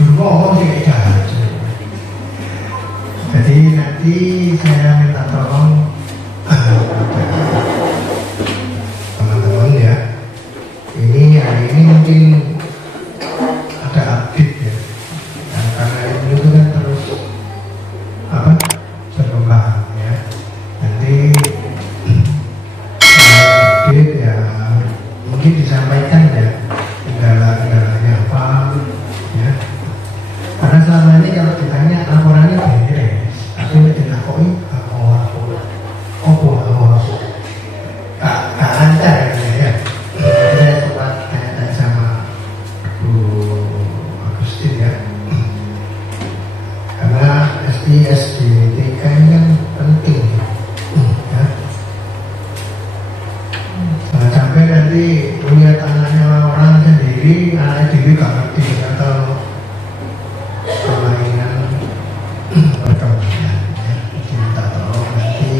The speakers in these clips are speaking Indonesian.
Dulu ngomong sih kayak jahat. Jadi nanti saya minta tolong teman-teman ya. Ini hari ini mungkin ada update ya. Dan karena ini itu kan terus apa berkembang ya. Nanti update ya mungkin disampaikan ya kendala-kendalanya apa ya. Karena selama ini kalau ditanya laporannya beres, tapi tidak kok gak lancar ya. Saya sempat tanya sama Bu Agustin ya. Karena SDGTK ini kan penting ya. Jangan sampai nanti melihat anaknya orang sendiri, anaknya sendiri gak ngerti atau permainan perkembangan ya. Minta tolong nanti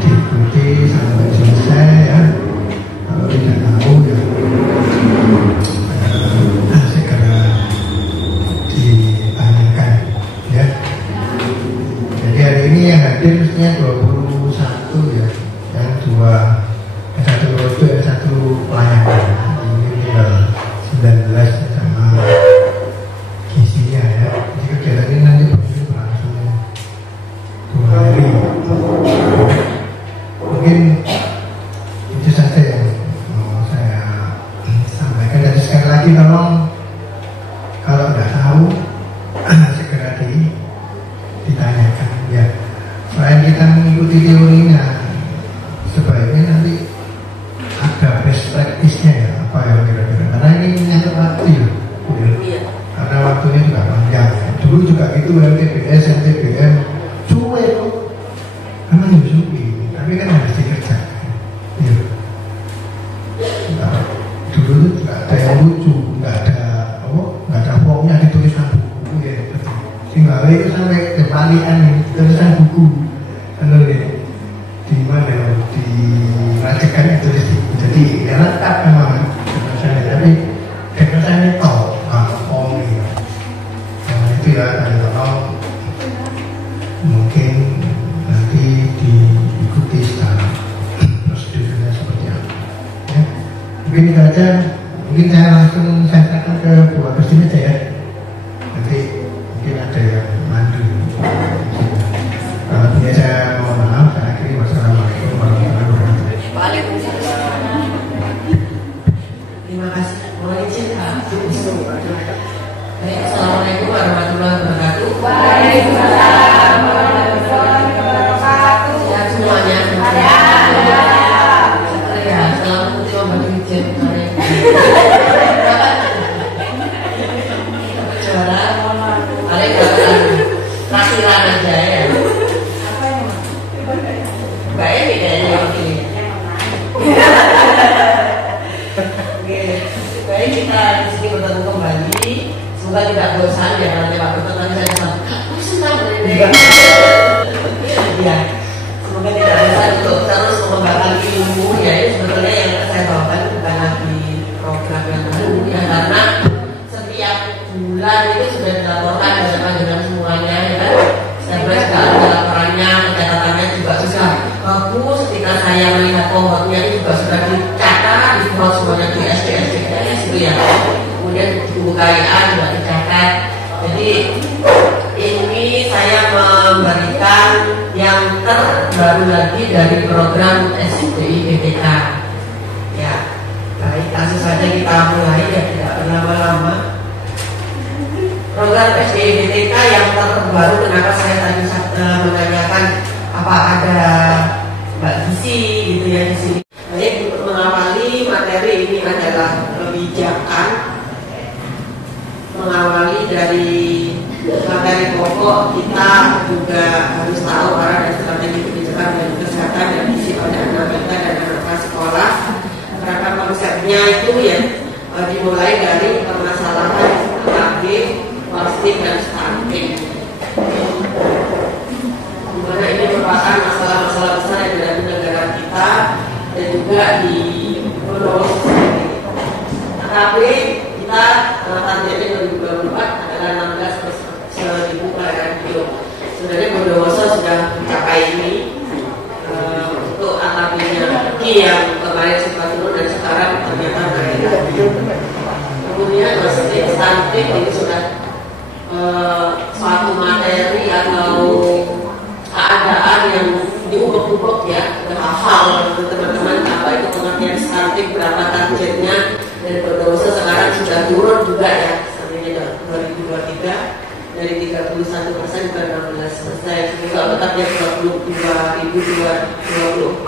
diikuti sampai selesai ya. Kalau tidak tahu ya segera ditanyakan ya. Jadi hari ini yang hadir mestinya 21 ya, yang satu rodo, yang satu pelayanan. Ini tinggal 19 sama isinya ya. Jadi kegiatan ini nanti berlangsung 2 hari. Mungkin itu saja yang mau saya sampaikan. Dan sekali lagi tolong kalau nggak tahu segera ditanyakan ya. Selain kita mengikuti teorinya, sebaiknya nanti ada best practice-nya ya, apa ya kira-kira. Karena ini menyangkut waktu ya. Karena waktunya juga panjang. Dulu juga itu LTBS, LTBM, cuek kok. Karena nyusupi, tapi kan harus dikerjakan. Ya. Nah, dulu itu nggak ada yang lucu, nggak ada formnya dituliskan buku ya. Tinggal itu sampai kepalian tulisan buku. Kalau di mana diracikan itu jadi ya lengkap memang. Tapi kesannya tahu form ini. Nah, itu ya kalau mungkin nanti diikuti secara prosedurnya seperti apa ya. Mungkin itu aja. Mungkin saya langsung serahkan ke Bu Agustin aja ya. Nanti mungkin ada yang mandu. Kalau punya saya mohon maaf. Saya akhiri. Wassalamualaikum warahmatullahi wabarakatuh. Waalaikumsalam. Terima kasih. Mohon izin Pak. Baik, assalamualaikum warahmatullahi wabarakatuh. Waalaikumsalam warahmatullahi wabarakatuh. Ya semuanya. Ya, selamat menerima bagi izin. Juara. Paling traktiran aja ya. Apa yang Mbak Emi kayaknya ini. Oke, baik kita di sini bertemu kembali. Semoga tidak bosan ya karena Pak Dokter tadi saya bilang, aku senang ini. Ya, semoga tidak bosan untuk terus mengembangkan ilmu ya. Ini sebetulnya yang saya bawakan bukan lagi program yang baru ya, karena setiap bulan itu sudah dilaporkan dengan semuanya ya kan. Saya juga ada laporannya, pencatatannya juga sudah bagus. Ketika saya melihat kohortnya ini juga sudah dicatat, dibuat semuanya di SDGs gitu ya. Kemudian buku kekayaan juga dicatat. Jadi ini saya memberikan yang terbaru lagi dari program SDGTK. Ya, baik langsung saja kita mulai ya, tidak berlama-lama. Program SDGTK yang terbaru, kenapa saya tadi menanyakan apa ada Mbak Gisi gitu ya di sini. Baik, untuk mengawali materi ini adalah kebijakan. Mengawali dari materi pokok, kita juga harus tahu arah dan strategi kebijakan dan kesehatan dan isi pada anak balita dan anak sekolah. Karena konsepnya itu ya dimulai dari permasalahan TB, plastik dan stunting. Dimana ini merupakan masalah-masalah besar yang ada di negara kita dan juga di Indonesia. Tapi kita targetnya 2024 adalah 16.000 kelahiran hidup. Sebenarnya Bondowoso sudah mencapai ini. Untuk angka yang kemarin sempat turun dan sekarang ternyata naik. Kemudian masjid stunting ini sudah suatu materi atau keadaan yang diubek-ubek ya, hafal teman-teman apa itu pengertian stunting, berapa targetnya, dan Bondowoso sekarang sudah turun juga ya, sampai 2023 dari 31% ke 16%. Kalau tetap yang 22.2024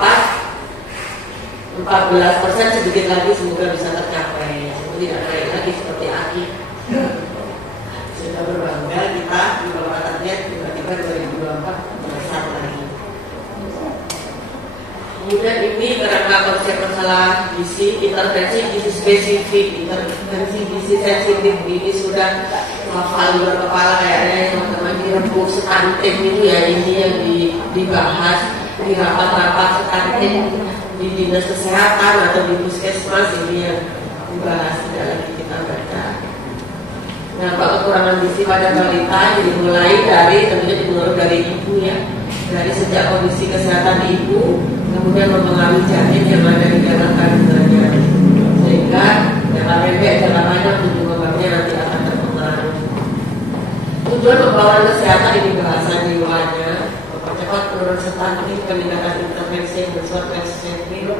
14% sedikit lagi semoga bisa tercapai. Tidak naik lagi seperti Aki. Sudah berbangga kita di bawah target, tiba-tiba 2024 melesat lagi. Kemudian ini kerangka konsep masalah gizi, intervensi gizi spesifik, intervensi gizi sensitif ini sudah hafal luar kepala kayaknya teman-teman di rembuk stunting itu ya, ini yang dibahas di rapat-rapat stunting di dinas kesehatan atau di puskesmas, ini yang dibahas tidak lagi kita baca. Dampak kekurangan gizi pada balita dimulai dari tentunya dimulai dari ibu ya, dari sejak kondisi kesehatan ibu, kemudian mempengaruhi janin yang ada di dalam kandungannya, sehingga jangka pendek, jangka panjang tumbuh kembangnya nanti akan terpengaruh. Tujuan pembawaan kesehatan ini bahasan di luarnya, mempercepat penurunan stunting, peningkatan intervensi yang bersifat preventif.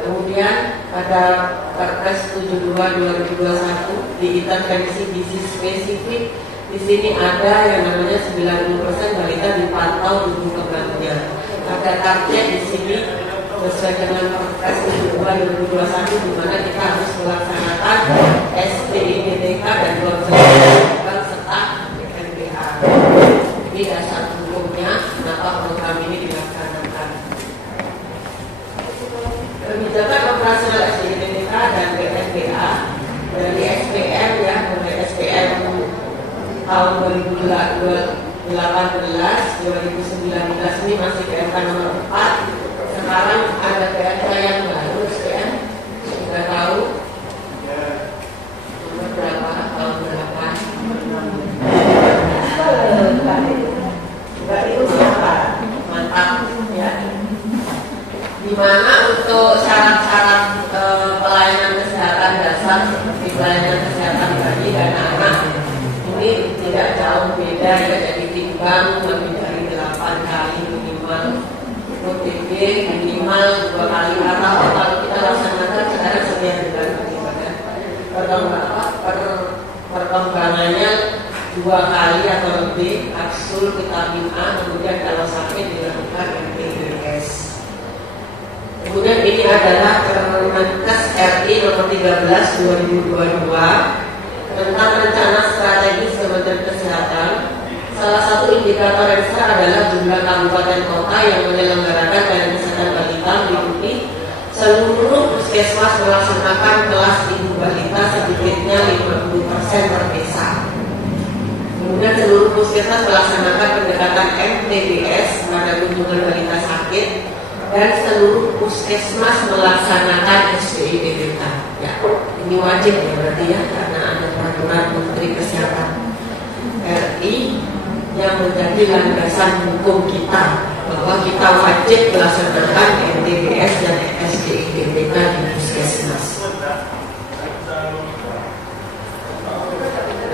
Kemudian pada Perpres 72/2021 diintervensi gizi spesifik. Di sini ada yang namanya 90% balita dipantau tumbuh kembangnya. Ada target di sini sesuai dengan Perpres 72/2021 di mana kita harus melaksanakan SDIDTK dan konsultasi serta NBA. Ini dasar hukumnya kenapa program ini dilaksanakan. Kebijakan operasional SDIDTK dan BNBA dari SPM ya, mulai SPM tahun 2018, 2019 ini masih PMK nomor 4. Sekarang ada PMK yang baru, SPM sudah tahu nomor berapa, tahun berapa. Mbak itu siapa? Mantap ya. Dimana untuk syarat-syarat pelayanan kesehatan dasar seperti pelayanan kesehatan bayi dan anak ini tidak jauh beda ya, jadi timbang lebih dari 8 kali minimal, OTG minimal 2 kali, atau kalau kita laksanakan sekarang 9 bulan perkembangannya 2 kali atau lebih, kapsul vitamin A, kemudian kalau sakit dilakukan MTBS. Kemudian ini adalah Permenkes RI nomor 13/2022 tentang rencana strategis Kementerian Kesehatan. Salah satu indikator yang besar adalah jumlah kabupaten kota yang menyelenggarakan pelayanan kesehatan balita meliputi seluruh puskesmas melaksanakan kelas ibu balita sedikitnya 50% per desa. Kemudian seluruh puskesmas melaksanakan pendekatan MTBS pada kunjungan balita sakit, dan seluruh puskesmas melaksanakan SDIDTK. Ya, ini wajib ya berarti ya, karena ada peraturan Menteri Kesehatan RI yang menjadi landasan hukum kita bahwa kita wajib melaksanakan MTBS dan SDIDTK di puskesmas.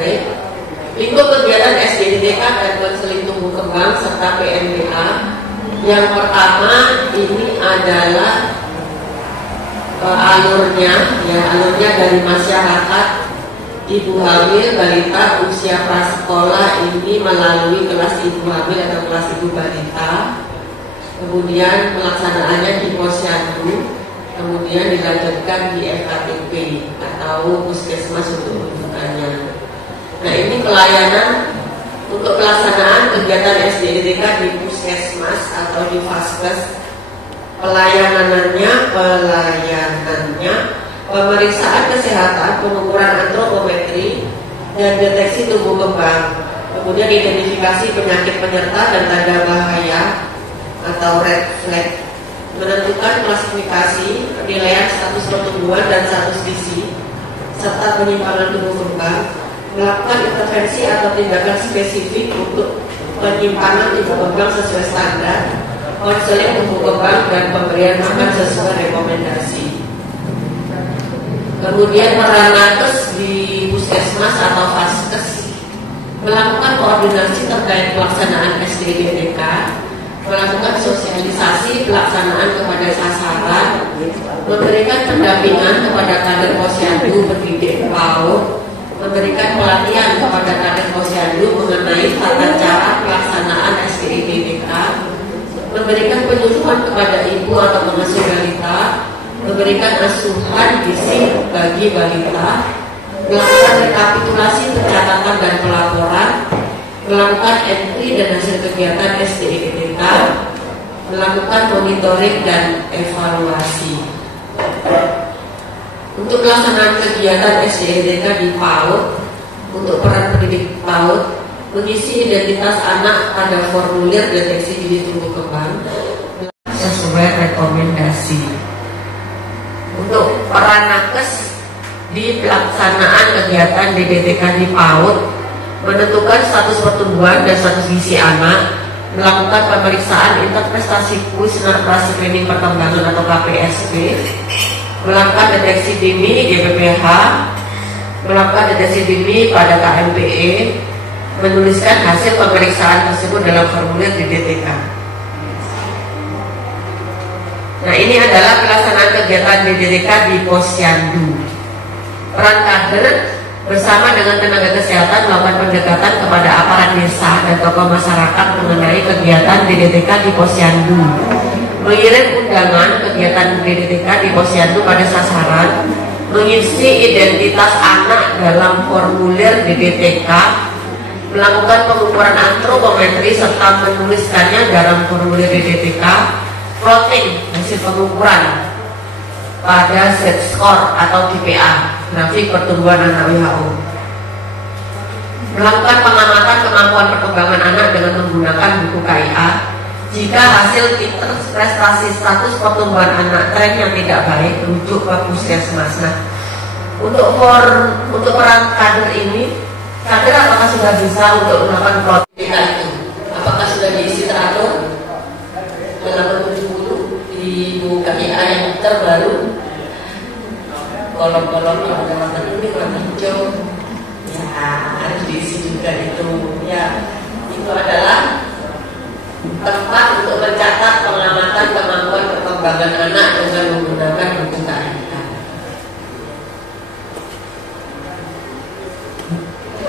Baik, lingkup kegiatan SDIDTK dan konseling tumbuh kembang serta PNBA. Yang pertama ini adalah alurnya dari masyarakat ibu hamil balita usia prasekolah ini melalui kelas ibu hamil atau kelas ibu balita, kemudian pelaksanaannya di posyandu, kemudian dilanjutkan di FKTP atau puskesmas untuk rujukannya. Nah, ini pelayanan untuk pelaksanaan kegiatan SDIDTK di puskesmas atau di vaskes. Pelayanannya pemeriksaan kesehatan, pengukuran antropometri dan deteksi tumbuh kembang, kemudian identifikasi penyakit penyerta dan tanda bahaya atau red flag, menentukan klasifikasi, penilaian status pertumbuhan dan status gizi. serta penyimpangan tumbuh kembang, melakukan intervensi atau tindakan spesifik untuk penyimpangan tumbuh kembang sesuai standar, konseling tumbuh kembang dan pemberian makan sesuai rekomendasi. Kemudian peran nakes di puskesmas atau vaskes, melakukan koordinasi terkait pelaksanaan SDGDK, melakukan sosialisasi pelaksanaan kepada sasaran, memberikan pendampingan kepada kader posyandu pendidik PAUD, memberikan pelatihan kepada kader posyandu mengenai tata cara pelaksanaan SDGDK, memberikan penyuluhan kepada ibu atau pengasuh balita, memberikan asuhan gizi bagi balita, melakukan rekapitulasi pencatatan dan pelaporan, melakukan entry dan hasil kegiatan SDGDK, melakukan monitoring dan evaluasi. Untuk pelaksanaan kegiatan SDGDK di PAUD, untuk peran pendidik PAUD, mengisi identitas anak pada formulir deteksi dini tumbuh kembang sesuai rekomendasi. Untuk peran nakes di pelaksanaan kegiatan DDTK di PAUD, menentukan status pertumbuhan dan status gizi anak, melakukan pemeriksaan interpretasi kuesioner prasi screening perkembangan atau KPSP, melakukan deteksi dini GPPH, melakukan deteksi dini pada KMPE, menuliskan hasil pemeriksaan tersebut dalam formulir DDTK. Nah, ini adalah pelaksanaan kegiatan DDTK di posyandu. Peran kader bersama dengan tenaga kesehatan melakukan pendekatan kepada aparat desa dan tokoh masyarakat mengenai kegiatan DDTK di posyandu, mengirim undangan kegiatan DDTK di posyandu pada sasaran, mengisi identitas anak dalam formulir DDTK, melakukan pengukuran antropometri serta menuliskannya dalam formulir DDTK, plotting hasil pengukuran pada Z-score atau GPA, grafik pertumbuhan anak WHO, melakukan pengamatan kemampuan perkembangan anak dengan menggunakan buku KIA. Jika hasil prestasi status pertumbuhan anak tren yang tidak baik, rujuk ke puskesmas. Nah, untuk peran kader ini, kader apakah sudah bisa untuk melakukan plotting itu? Apakah sudah diisi teratur? Halaman 70 di buku KIA yang terbaru, kolom-kolom yang ada warna kuning, warna hijau, ya harus diisi juga itu. Ya, itu adalah tempat untuk mencatat pengamatan kemampuan perkembangan anak dengan menggunakan buku KIA.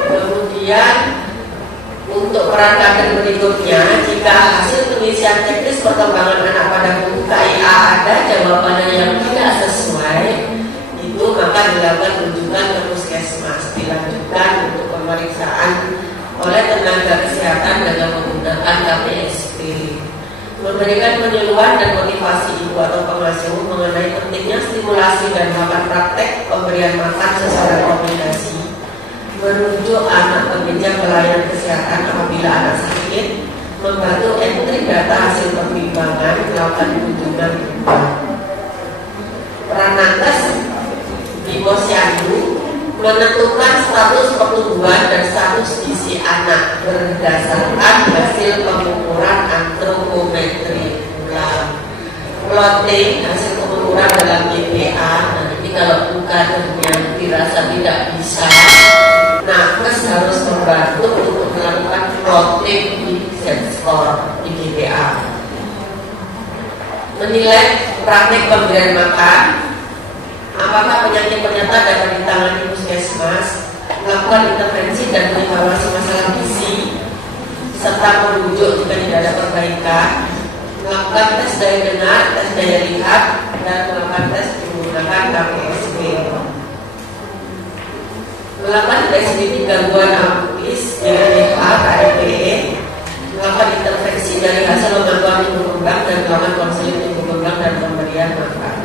Kemudian untuk peran kader berikutnya, jika hasil pengisian checklist perkembangan anak pada buku KIA ada jawabannya yang tidak sesuai, itu maka dilakukan rujukan ke puskesmas, dilanjutkan untuk pemeriksaan oleh tenaga kesehatan dengan menggunakan KPSP, memberikan penyuluhan dan motivasi ibu atau pengasuh mengenai pentingnya stimulasi dan makan praktek pemberian makan sesuai rekomendasi, merujuk anak ke jenjang pelayanan kesehatan apabila anak sakit, membantu entry data hasil pertimbangan, melakukan kunjungan rumah. Peran nakes di posyandu menentukan status pertumbuhan dan status gizi anak berdasarkan hasil pengukuran antropometri ulang, plotting hasil pengukuran dalam GPA. Nah, ini kalau kadernya dirasa tidak bisa, nakes harus membantu untuk melakukan plotting di Z-score di GPA. Menilai praktik pemberian makan, apakah penyakit penyerta dapat ditangani puskesmas, melakukan intervensi dan mengevaluasi masalah gizi, serta merujuk jika tidak ada perbaikan, melakukan tes daya dengar, tes daya lihat, dan melakukan tes menggunakan KPSP. Melakukan deteksi gangguan audis DPH, KMPE, melakukan intervensi dari hasil pemantauan tumbuh kembang dan melakukan konseling tumbuh kembang dan pemberian makan.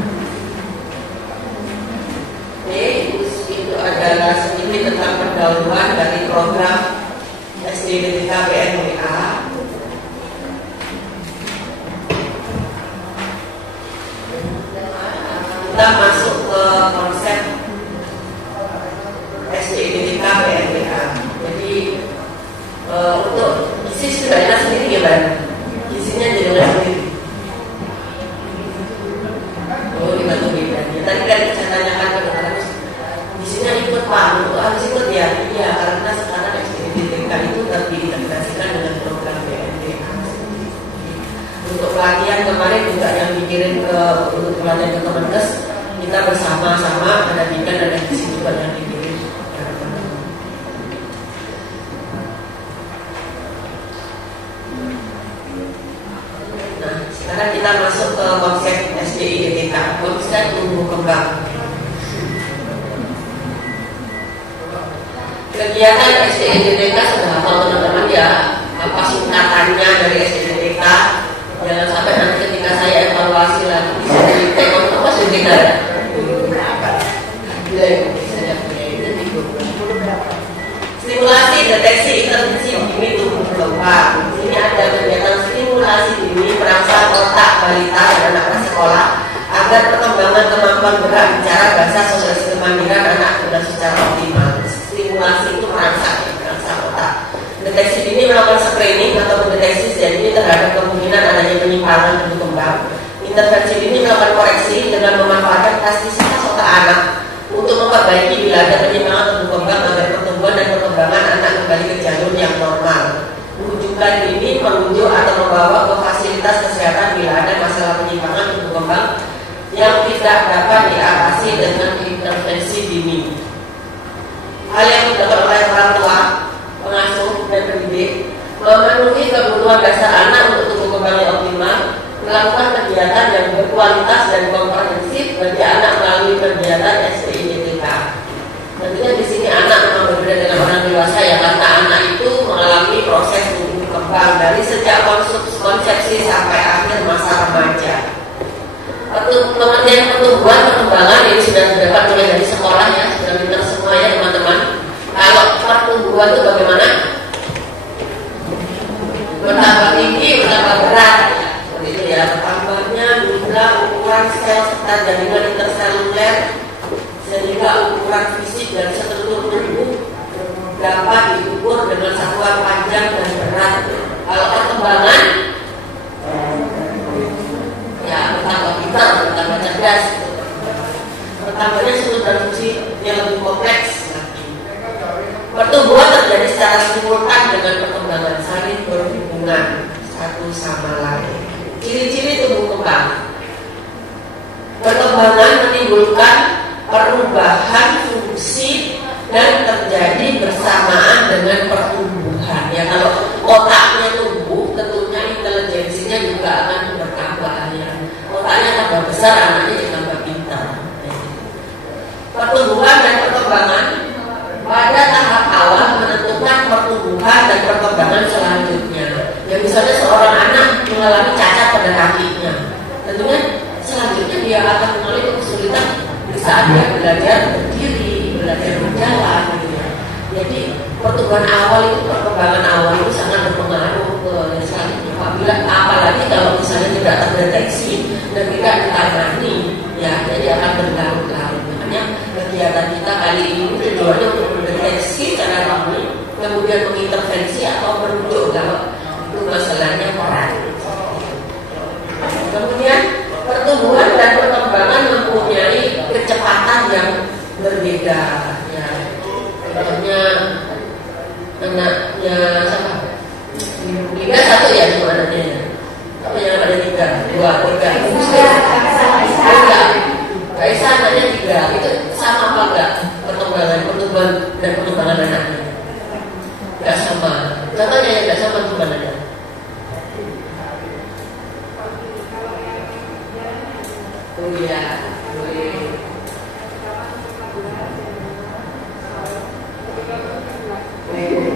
Itu adalah sedikit tentang pendahuluan dari program SDGDK PNWA. Kita masuk ke konsep latihan ke Kemenkes, kita bersama-sama ada bidan dan gizi juga yang dikirim. Nah, sekarang kita masuk ke konsep SDIDTK, konsep tumbuh kembang. Kegiatan SDIDTK sudah hafal teman-teman ya, apa singkatannya dari SDIDTK? Jangan sampai nanti ketika saya evaluasi lagi bisa jadi tekon apa SDIDTK ya? Stimulasi deteksi intervensi dini tumbuh kembang. Ini ada kegiatan stimulasi dini perangsang otak balita dan anak prasekolah agar perkembangan kemampuan gerak bicara bahasa sosialisasi kemandirian anak sudah secara optimal. Stimulasi itu perangsang otak. Deteksi dini melakukan screening atau mendeteksi dini terhadap kemungkinan adanya penyimpangan tumbuh kembang. Intervensi dini melakukan koreksi dengan memanfaatkan plastisitas otak anak untuk memperbaiki bila ada penyimpangan tumbuh kembang agar pertumbuhan dan perkembangan anak kembali ke jalur yang normal. Rujukan ini merujuk atau membawa ke fasilitas kesehatan bila ada masalah penyimpangan tumbuh kembang yang tidak dapat diatasi dengan intervensi dini. Hal yang dilakukan oleh orang tua, pengasuh dan pendidik memenuhi kebutuhan dasar anak untuk tumbuh kembang yang optimal, melakukan kegiatan yang berkualitas dan komprehensif bagi anak melalui kegiatan SDIDTK. Tentunya di sini anak memang berbeda dengan orang dewasa ya, karena anak itu mengalami proses tumbuh kembang dari sejak konsepsi sampai akhir masa remaja. Pengertian pertumbuhan perkembangan ini sudah didapat mulai dari sekolah ya, sudah pintar semua ya teman-teman. Kalau pertumbuhan itu bagaimana? Bertambah tinggi, bertambah berat, seperti itu ya. Bertambahnya jumlah ukuran sel serta jaringan interseluler sehingga ukuran fisik dari struktur tubuh dapat diukur dengan satuan panjang dan berat. Kalau perkembangan ya bertambah pintar, bertambah cerdas. Pertamanya struktur dan fungsi yang lebih kompleks. Pertumbuhan terjadi secara simultan dengan perkembangan, saling berhubungan satu sama lain. Ciri-ciri tumbuh kembang. Perkembangan menimbulkan perubahan fungsi dan terjadi bersamaan dengan pertumbuhan. Ya kalau otaknya tumbuh, tentunya intelijensinya juga akan bertambah. Ya. Otaknya tambah besar, anaknya juga tambah pintar. Pertumbuhan dan perkembangan pada tahap awal menentukan pertumbuhan dan perkembangan selanjutnya. Ya misalnya seorang anak mengalami cacat pada kakinya, tentunya selanjutnya dia akan mengalami kesulitan di saat dia belajar berdiri, belajar berjalan. Gitu ya. Jadi pertumbuhan awal itu, perkembangan awal itu sangat berpengaruh ke selanjutnya. Apalagi kalau misalnya tidak terdeteksi dan tidak ditangani, ya jadi akan berlarut-larut. Makanya kegiatan kita kali ini tujuannya untuk mendeteksi secara dini, kemudian mengintervensi atau merujuk kalau itu masalahnya berat. Kemudian pertumbuhan dan perkembangan mempunyai kecepatan yang berbeda. Ya, contohnya anaknya sama tiga satu ya gimana ya? Apa yang ada tiga, dua, tiga. Kaisa anaknya tiga, itu sama apa enggak pertumbuhan dan perkembangan anaknya? Enggak sama. Contohnya yang enggak sama gimana ya? Oh iya, boleh.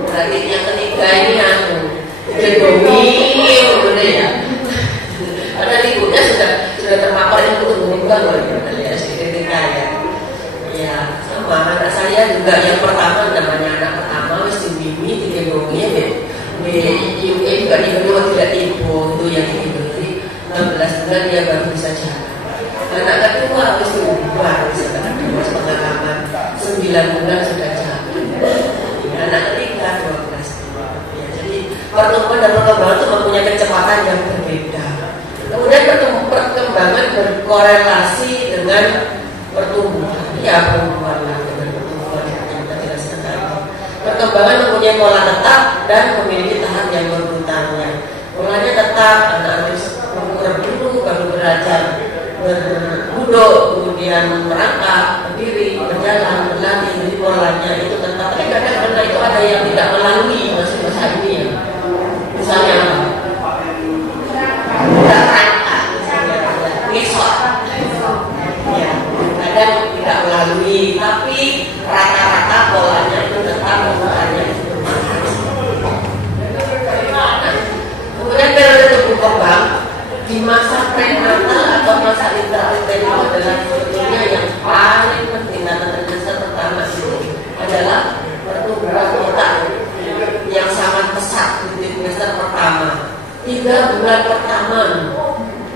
Berarti yang ketiga ini aku Jodohi, bener ya. Ada ibunya sudah terpapar yang tumbuh-tumbuhan loh ya, ketika ya. Ya, sama anak saya juga yang pertama namanya anak pertama wis dibimi digendongi ya. Ibunya juga diberi tidak ibu itu yang diberi 16 bulan dia baru bisa jalan. Anak kedua habis tumbuhan, sekarang pengalaman 9 bulan sudah jalan. Anak ketiga 12 bulan. Ya, jadi pertumbuhan dan perkembangan itu mempunyai kecepatan yang berbeda. Kemudian perkembangan berkorelasi dengan pertumbuhan. Ya, pertumbuhan dengan pertumbuhan yang kita jelaskan tadi. Perkembangan mempunyai pola tetap dan memiliki tahap yang berurutannya. Polanya tetap, anak harus berumur dulu baru belajar duduk, kemudian merangkak, berdiri, berjalan, berlari, jadi polanya itu tetap. Tapi kadang-kadang itu ada yang tidak melalui masa ini ya. Misalnya tidak rangkak, misalnya ngesot, ya, kadang tidak melalui, tapi rata-rata polanya itu tetap menggunakannya. Kemudian periode tumbuh kembang di masa prenatal atau masa intraluter itu adalah sebetulnya yang paling penting atau terbesar pertama itu adalah pertumbuhan otak yang sangat pesat di trimester pertama, 3 bulan pertama,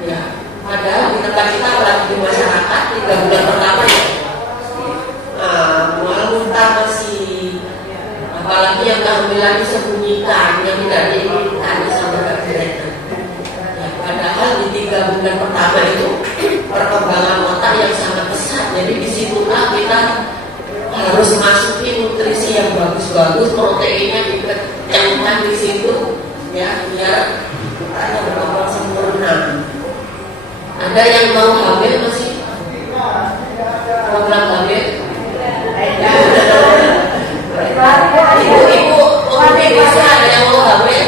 ya. Padahal di tempat kita apalagi di masyarakat 3 bulan pertama ya, muntah masih, apalagi yang kehamilan disembunyikan, yang tidak diinginkan sampai ke direktur. Padahal di 3 bulan pertama itu perkembangan otak yang sangat pesat. Jadi disitulah kita harus masukin nutrisi yang bagus-bagus, proteinnya dikencangkan di situ, ya, biar otaknya berkembang sempurna. Ada yang mau hamil masih program hamil? Ibu-ibu mungkin bisa ada yang mau hamil?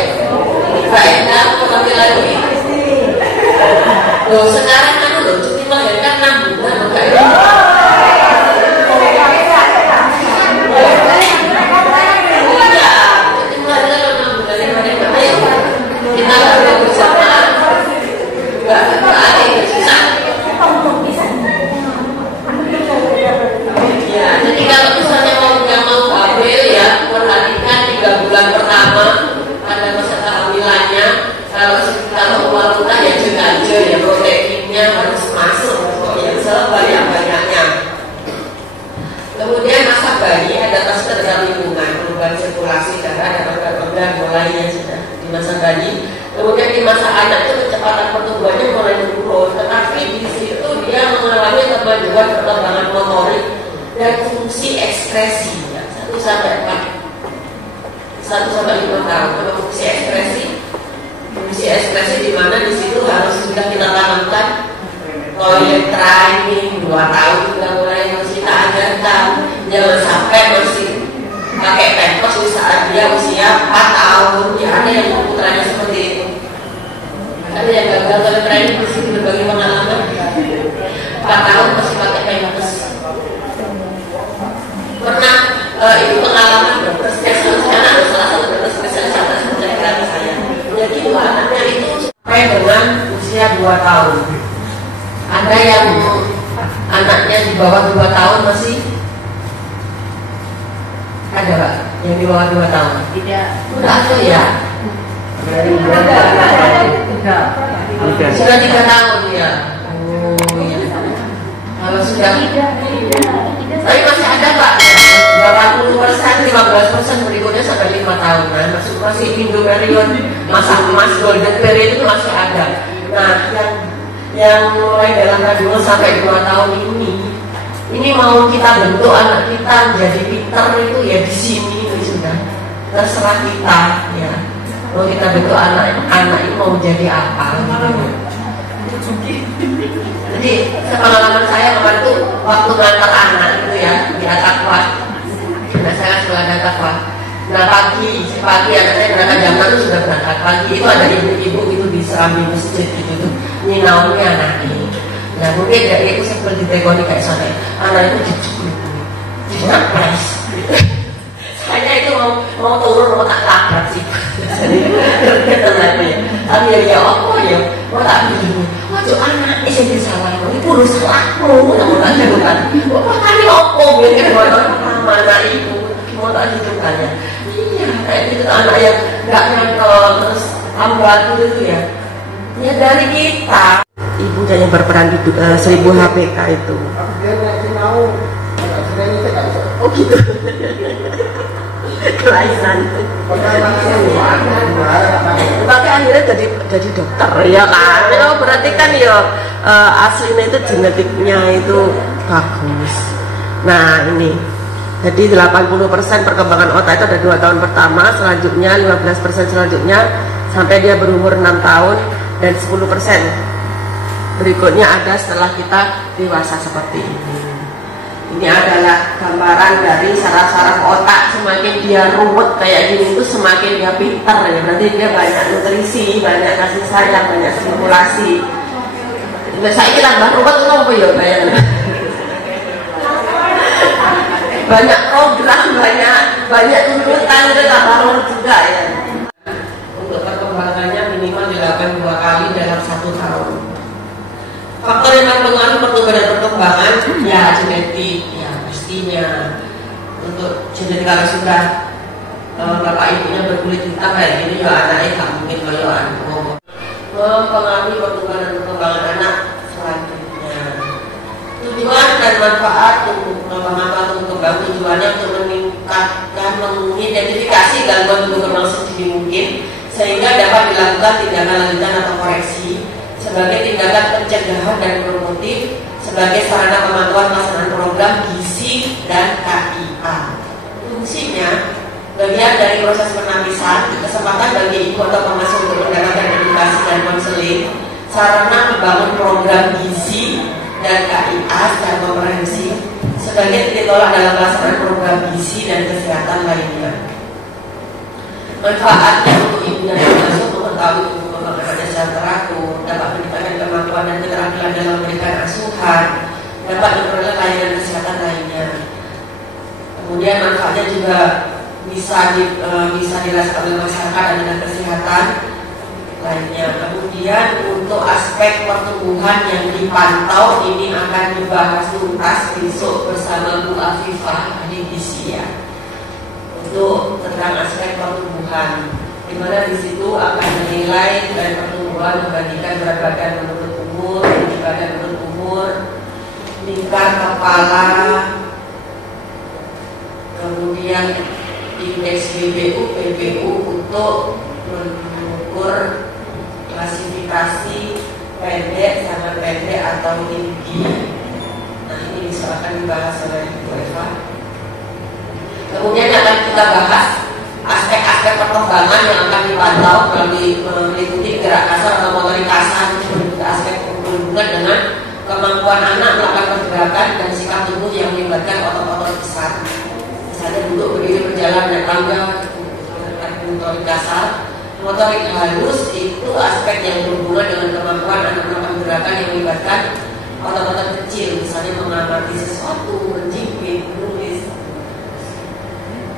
Baiklah, mau hamil lagi. Loh, sekarang kan udah cuti melahirkan 6 bulan, enggak ya? Cuti melahirkan 6 bulan yang mana? Ayo, kita berdua bersama. Enggak ada yang susah. Ya, jadi kalau misalnya mau hamil ya, perhatikan 3 bulan pertama ada masa kehamilannya. Kalau wanita ya juga aja ya, proteinnya harus masuk yang sebanyak-banyaknya. Kemudian masa bayi adaptasi terhadap lingkungan, perubahan sirkulasi darah dan organ-organ mulai ya sudah di masa bayi. Kemudian di masa anak itu kecepatan pertumbuhannya mulai menurun, tetapi di situ dia mengalami kemajuan perkembangan motorik dan fungsi ekspresi ya, 1 sampai 5 tahun. Kalau fungsi ekspresi di mana di situ harus sudah kita tanamkan toilet training 2 tahun sudah mulai harus kita ajarkan, jangan sampai masih pakai pampers di saat dia usia 4 tahun. Ya ada yang putranya seperti itu, ada yang gagal toilet training di sini berbagi pengalaman 4 tahun masih pakai pampers. Pernah itu pengalaman dokter spesialis anak, salah satu dokter spesialis anak menceritakan saya. Jadi anaknya itu sampai dengan usia 2 tahun. Ada yang anaknya di bawah 2 tahun masih ada Pak? Yang di bawah 2 tahun? Tidak. Udah tuh ya? Sudah 3 tahun ya? Oh iya. Kalau sudah tapi masih ada Pak, 80%, 15% berikutnya sampai 5 tahun. Nah, masih Indo period, masa emas golden period itu masih ada. Nah, yang mulai dalam kandungan sampai 2 tahun ini mau kita bentuk anak kita menjadi pintar itu ya di sini itu sudah terserah kita ya. Mau kita bentuk anak ini mau menjadi apa? Jadi pengalaman saya kemarin itu waktu ngantar anak itu ya di Atakwa. Nah saya sudah ada Atakwa. Nah pagi anak saya berangkat jam 6 sudah berangkat pagi. Itu ada ibu-ibu itu di serambi masjid itu tuh nyinauni anaknya. Nah mungkin dari itu seperti tekoni kayak sana. Anak itu dicapres. Saya itu mau turun mau tak tabrak sih. Tapi ya apa ya mau tak begini. Waduh anak ini jadi salah. Ini puluh salahmu. Mau tak jatuhkan. Wah kali apa biar pertama anak ibu mau tak jatuhkannya. Iya kayak gitu anak yang nggak nyantol terus ambil itu ya. Ya dari kita. Ibunya yang berperan di 1000 HPK itu. Oh gitu. Kelainan. Tapi akhirnya jadi dokter ya kan. Ya, berarti kan ya aslinya itu genetiknya itu bagus. Nah ini jadi 80% perkembangan otak itu ada 2 tahun pertama, selanjutnya 15% selanjutnya sampai dia berumur 6 tahun dan 10% berikutnya ada setelah kita dewasa seperti ini. Ini adalah gambaran dari saraf-saraf otak. Semakin dia ruwet kayak gini itu semakin dia pintar ya. Berarti dia banyak nutrisi, banyak kasih sayang, banyak stimulasi. Saya kira tambah ruwet itu apa ya kayaknya. Banyak program, banyak tuntutan itu tambah ruwet juga ya. Untuk perkembangannya minimal dilakukan 2 kali dalam 1 tahun. Faktor yang mempengaruhi pertumbuhan dan perkembangan ya genetik, ya pastinya. Untuk genetik kalau sudah bapak ibunya berkulit hitam kayak gini ya anaknya nggak mungkin kayak mempengaruhi pertumbuhan dan perkembangan anak selanjutnya. Tujuan dan manfaat untuk mengapa tumbuh kembang tujuannya untuk meningkatkan, mengidentifikasi gangguan tumbuh kembang sedini mungkin sehingga dapat dilakukan tindakan lanjutan atau koreksi sebagai tindakan pencegahan dan promotif sebagai sarana pemantauan pelaksanaan program gizi dan KIA. Fungsinya bagian dari proses penapisan, kesempatan bagi ibu atau pengasuh untuk mendapatkan edukasi dan konseling, sarana membangun program gizi dan KIA secara komprehensif sebagai titik tolak dalam pelaksanaan program gizi dan kesehatan lainnya. Manfaatnya untuk ibu dan pengasuh mengetahui tumbuh kembang anak secara teratur, dapat meningkatkan kemampuan dan keterampilan dalam memberikan asuhan, dapat memperoleh layanan kesehatan lainnya. Kemudian manfaatnya juga bisa dirasakan oleh masyarakat dan dinas kesehatan lainnya. Kemudian untuk aspek pertumbuhan yang dipantau ini akan dibahas tuntas besok bersama Bu Afifah di Disia untuk tentang aspek pertumbuhan, di mana di situ akan menilai dari pertumbuhan membandingkan berat badan menurut umur, tinggi badan menurut umur, lingkar kepala, kemudian indeks PBU untuk mengukur klasifikasi pendek, sangat pendek atau tinggi. Nah ini bisa akan dibahas oleh Bu Eva. Kemudian akan kita bahas aspek-aspek perkembangan yang akan dipantau meliputi gerak kasar atau motorik kasar, juga aspek berhubungan dengan kemampuan anak melakukan pergerakan dan sikap tubuh yang melibatkan otot-otot besar. Misalnya duduk, berdiri, berjalan, naik tangga, motorik kasar. Motorik halus itu aspek yang berhubungan dengan kemampuan anak melakukan gerakan yang melibatkan otot-otot kecil, misalnya mengamati sesuatu, menjepit, menulis.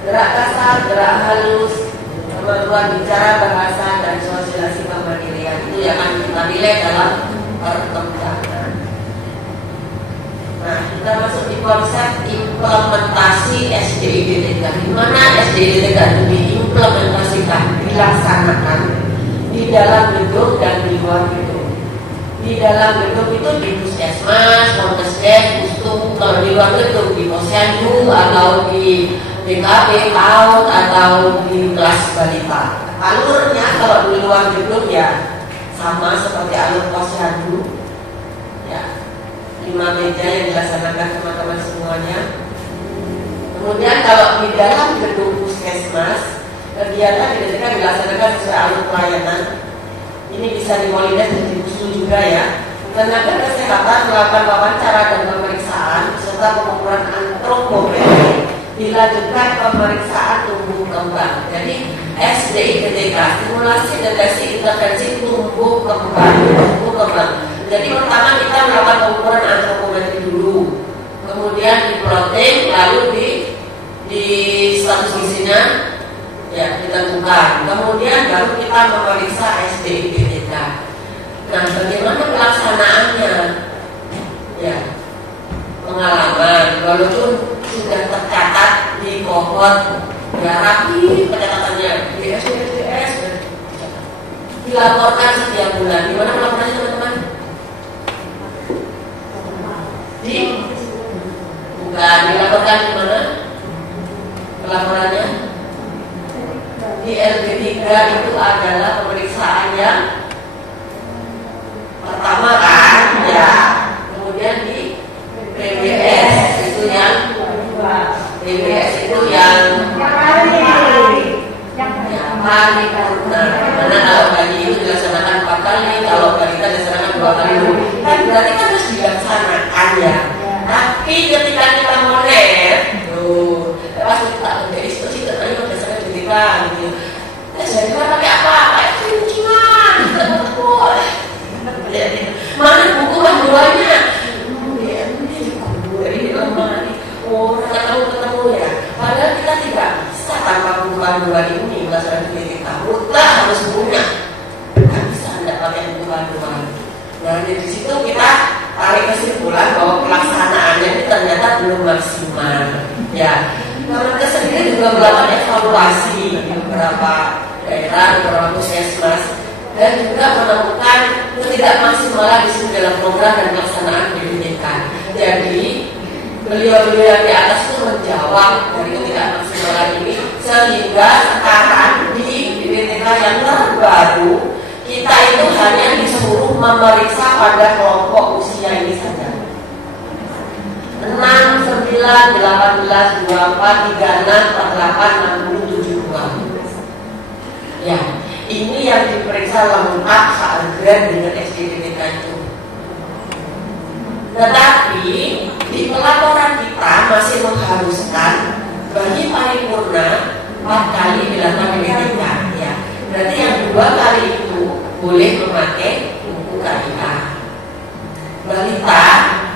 Gerak kasar, gerak halus, kemampuan bicara, bahasa, dan sosialisasi kemandirian itu yang akan kita nilai dalam perkembangan. Nah, kita masuk di konsep implementasi SDID3. Di mana SDID3 itu diimplementasikan, dilaksanakan di dalam gedung dan di luar gedung. Di dalam gedung itu di Puskesmas, Polkesdes, Pustu, kalau di luar gedung di Posyandu atau di DKP, PAUD atau di kelas balita. Alurnya kalau di luar gedung ya sama seperti alur Posyandu. Ya, 5 meja yang dilaksanakan teman-teman semuanya. Kemudian kalau di dalam gedung Puskesmas, kegiatan dilaksanakan sesuai alur pelayanan. Ini bisa dimonitor di Pustu juga ya. Tenaga kesehatan melakukan wawancara dan pemeriksaan serta pengukuran antropometri, dilanjutkan pemeriksaan tumbuh kembang. Jadi SDID3, stimulasi deteksi intervensi tumbuh kembang. Jadi pertama kita melakukan pengukuran antropometri dulu, kemudian diploting, lalu di status gizinya ya ditentukan. Kemudian baru kita memeriksa SDID3. Nah, bagaimana pelaksanaannya? Ya, pengalaman, walaupun sudah tercatat di kohort, ya rapi pencatatannya di SDDS, dilaporkan setiap bulan. Di mana melaporkannya teman-teman? Bukan, dilaporkan di mana? Pelaporannya di LB3 itu adalah pemeriksaan yang pertama kan, ya. Kemudian di PBS itu yang paripurna. Karena kalau gaji itu dilaksanakan 4 kali, kalau balita dilaksanakan 2 kali dulu. Kan berarti kan harus dilaksanakan ya. Tapi ketika kita monet, pas kita menjadi itu tadi berdasarkan cerita gitu. Jadi pakai apa? Pakai kuncingan, mana buku panduannya? Ketemu ya. Padahal kita tidak bisa tanpa buku panduan ini berdasarkan cerita. Mutlak harus punya. Nggak bisa tidak pakai buku panduan. Nah dari situ kita tarik kesimpulan bahwa pelaksanaannya itu ternyata belum maksimal. Ya, Kemenkes sendiri juga melakukan evaluasi di beberapa daerah, beberapa puskesmas, dan juga menemukan ketidakmaksimalan di sini dalam program dan pelaksanaan pendidikan. Jadi beliau-beliau yang di atas itu menjawab dari ketidakmaksimalan ini, sehingga sekarang di BPTK yang terbaru kita itu hanya disuruh memeriksa pada kelompok usia ini saja. 6, 9, 18, 24, 36, 48, 60, 72. Ya, ini yang diperiksa lengkap seagregat dengan SDDK itu. Tetapi di pelaporan kita masih mengharuskan bagi paripurna 4 kali dilakukan BPTK. Ya, berarti yang 2 kali itu boleh memakai buku KIA. Balita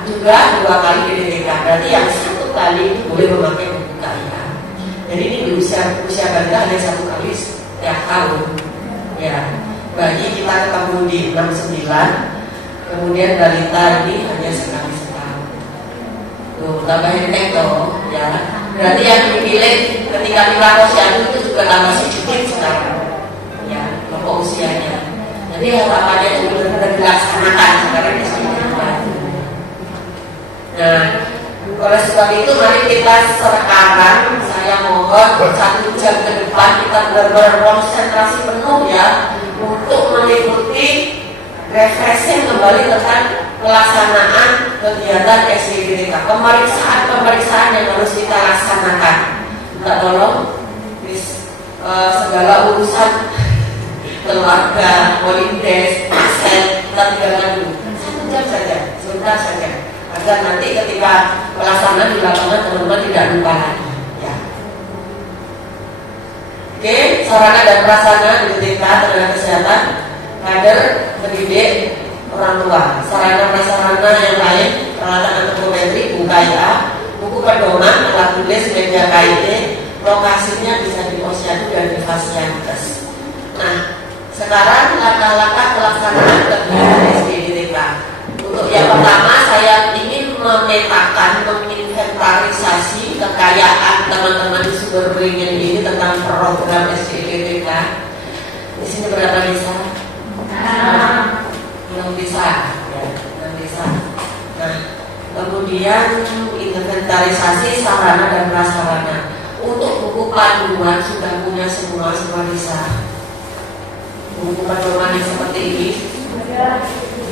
juga 2 kali BPTK. Berarti yang 1 kali itu boleh memakai buku KIA. Jadi ini di usia balita hanya 1 kali setiap tahun. Ya, bagi kita ketemu di 69. Kemudian balita ini hanya sekali setahun. Tuh, tambahin tekto, ya. Berarti yang dipilih ketika kita posyandu itu juga tambah sedikit sekarang, ya, kelompok usianya. Jadi harapannya itu benar-benar dilaksanakan sekarang di sini. Nah, oleh sebab itu mari kita sekarang saya mohon 1 jam ke depan kita benar-benar konsentrasi penuh ya untuk mengikuti refreshing kembali tentang pelaksanaan kegiatan SDDK, pemeriksaan yang harus kita laksanakan. Minta tolong segala urusan keluarga, polindes, aset kita tinggalkan dulu 1 jam saja, sebentar saja, agar nanti ketika pelaksanaan di lapangan teman-teman tidak lupa lagi. Ya. Oke, sarana dan prasarana di BPTK tenaga kesehatan, kader, pendidik, orang tua, sarana prasarana yang lain, peralatan antropometri, buku KIA, buku pedoman, alat tulis, media KIT, lokasinya bisa di posyandu dan di fasilitas. Nah, sekarang langkah-langkah pelaksanaan kegiatan SDDK. Untuk yang pertama, saya ingin memetakan, menginventarisasi kekayaan teman-teman di sumber beringin ini tentang program SDDK. Di sini berapa desa? 6 desa, ya, 6 desa. Nah, kemudian inventarisasi sarana dan prasarana. Untuk buku panduan sudah punya semua desa. Buku panduan yang seperti ini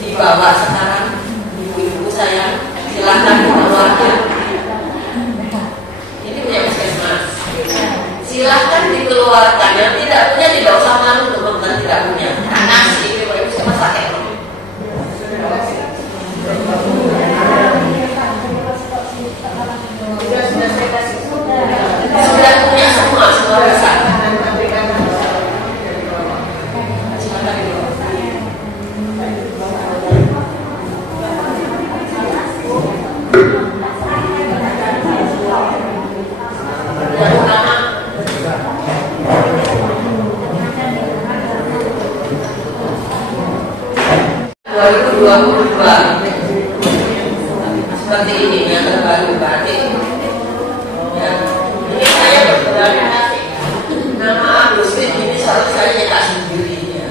dibawa sekarang, ibu-ibu saya silahkan dikeluarkan. Ini punya puskesmas. Silahkan dikeluarkan. Yang tidak punya tidak usah malu teman-teman, tidak punya. Anak sih ibu puskesmas pakai. Sudah punya semua besar. Seperti ini yang terbaru berarti ya, ini saya berterima nama Agustin ini selalu saya nyetak sendiri ya.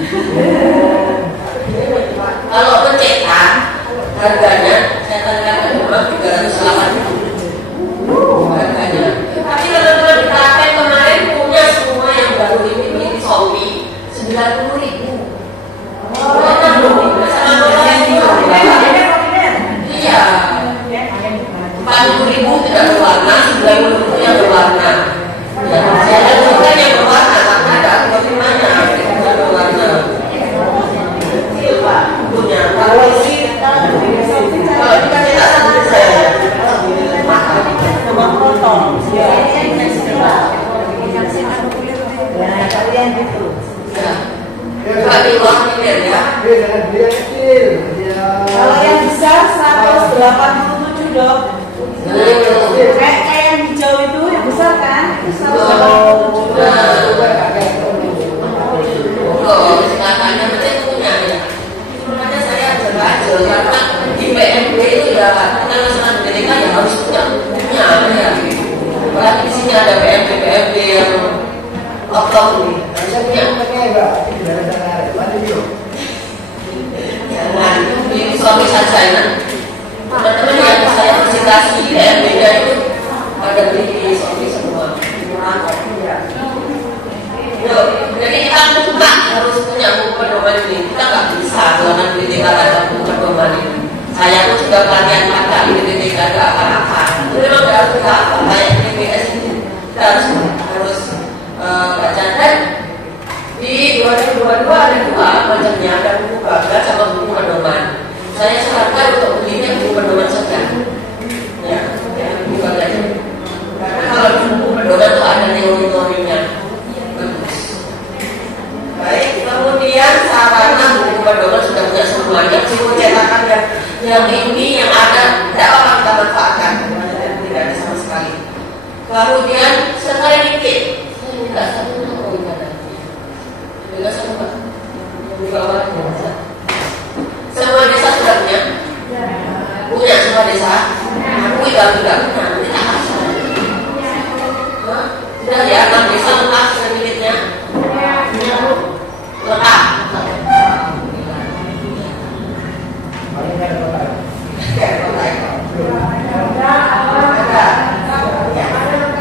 Kalau pencetak harganya saya tanyakan cuma 380 harganya. Tapi teman-teman di KP kemarin punya semua yang baru ini Shopee 90.000. Iya. 40 Ya, kalian gitu. Ya. Kalau di luar miliar ya. Dia kecil. Kalau yang besar 187 dok. Kayak yang hijau itu yang besar kan? 187. Oh, katanya betul punya ya. Sebenarnya saya aja karena di PMB itu ya kita masalah pendidikan ya harus punya ya. Apalagi di sini ada PMB yang oknum nih. Harusnya punya. Jangan ini suami saya. Teman-teman yang saya presentasi PMB-nya itu ada di suami semua. Jadi kita juga harus punya buku pedoman ini. Kita nggak bisa dengan pendidikan ada buku pedoman ini. Saya pun sudah pelatihan pada pendidikan ada apa-apa. Itu memang nggak harus apa kayak PBS ini. Kita harus baca dan di 2022 ada dua macamnya, ada buku bagas sama buku pedoman. Saya sarankan untuk belinya buku pedoman saja. Ya, buku bagas. Karena kalau buku pedoman itu ada teori-teorinya. Baik, kemudian sarana buku pedoman sudah punya semuanya. Buku cetakan yang ini yang ada tidak akan kita manfaatkan, tidak ada sama sekali. Kemudian sekali dikit, saya minta satu nama juga sama juga orang desa. Semua desa sudah punya semua desa. Aku tidak punya, tidak asal. Sudah ya, 6 desa lengkap sedikitnya. Lengkap.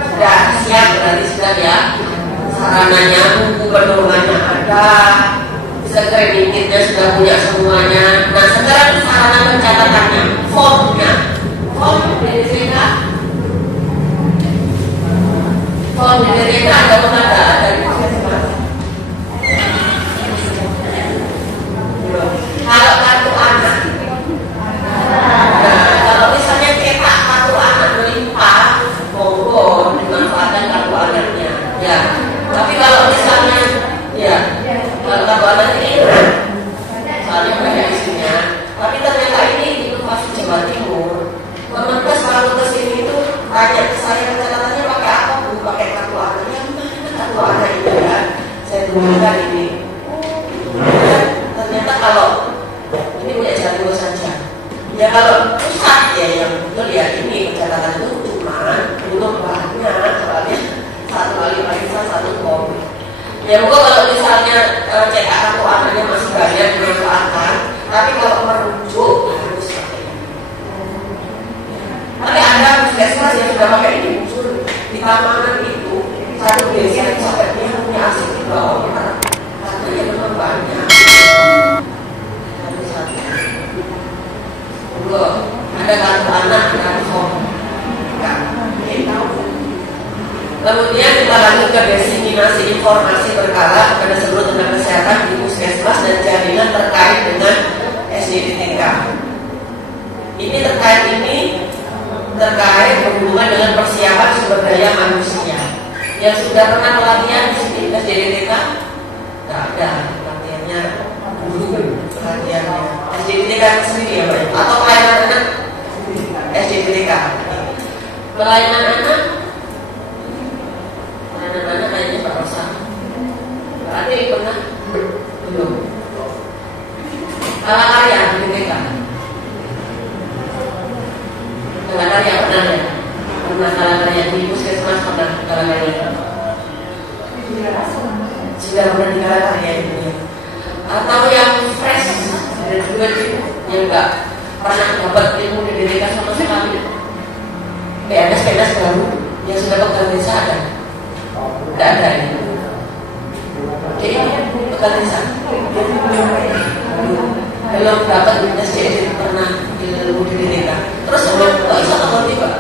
Sudah siap berarti sudah ya. Sarananya, buku pedomannya ada, sekreditnya sudah punya semuanya. Nah sekarang sarana pencatatannya, formnya, form DDK, form DDK ada penanda dari kalau kartu anak, nah kalau misalnya cetak kartu anak melimpah, monggo dimanfaatkan kartu anaknya, ya. Tapi kalau misalnya, ya, kalau kartu anak ini, soalnya banyak isinya. Tapi ternyata ini inovasi Jawa Timur. Kemenkes kalau kesini itu tanya ke saya catatannya pakai apa? Pakai kartu anak. Yang mana kartu anak itu kan? Saya tunjukkan ini. Dan ternyata kalau ini punya jadwal saja. Ya kalau pusat ya yang betul ya ini catatan itu cuma untuk banyak soalnya. Satu kali periksa satu form. Ya mungkin kalau misalnya cetak kartu anaknya masih banyak dimanfaatkan, tapi kalau merujuk harus pakai. Tapi ada puskesmas yang sudah pakai ini muncul di Taman itu satu desa sampai dia punya aset di bawah karena ya memang banyak. Ada kartu anak, kartu form. Kemudian kita lanjut ke diseminasi informasi berkala kepada seluruh tenaga kesehatan di puskesmas dan jaringan terkait dengan SDDTK. Ini terkait berhubungan dengan persiapan sumber daya manusia. Yang sudah pernah pelatihan di sini SDDTK? Tidak ada pelatihannya dulu pelatihannya SDDTK sendiri ya Pak? Atau pelayanan anak SDDTK? Pelayanan anak kayaknya Pak Rosa. Berarti pernah? Belum. Kala-karya di BPK. Kala-karya pernah ya? Pernah kala-karya di puskesmas pernah kala-karya. Sudah pernah di kala-karya itu ya. Atau yang fresh dari juga yang enggak pernah dapat ilmu di BPK sama sekali. PNS baru yang sudah pegang desa ada. Tidak ada ini. Jadi pegang desa belum dapat SDD pernah ilmu di BPK. Terus sama kok bisa nggak tiba?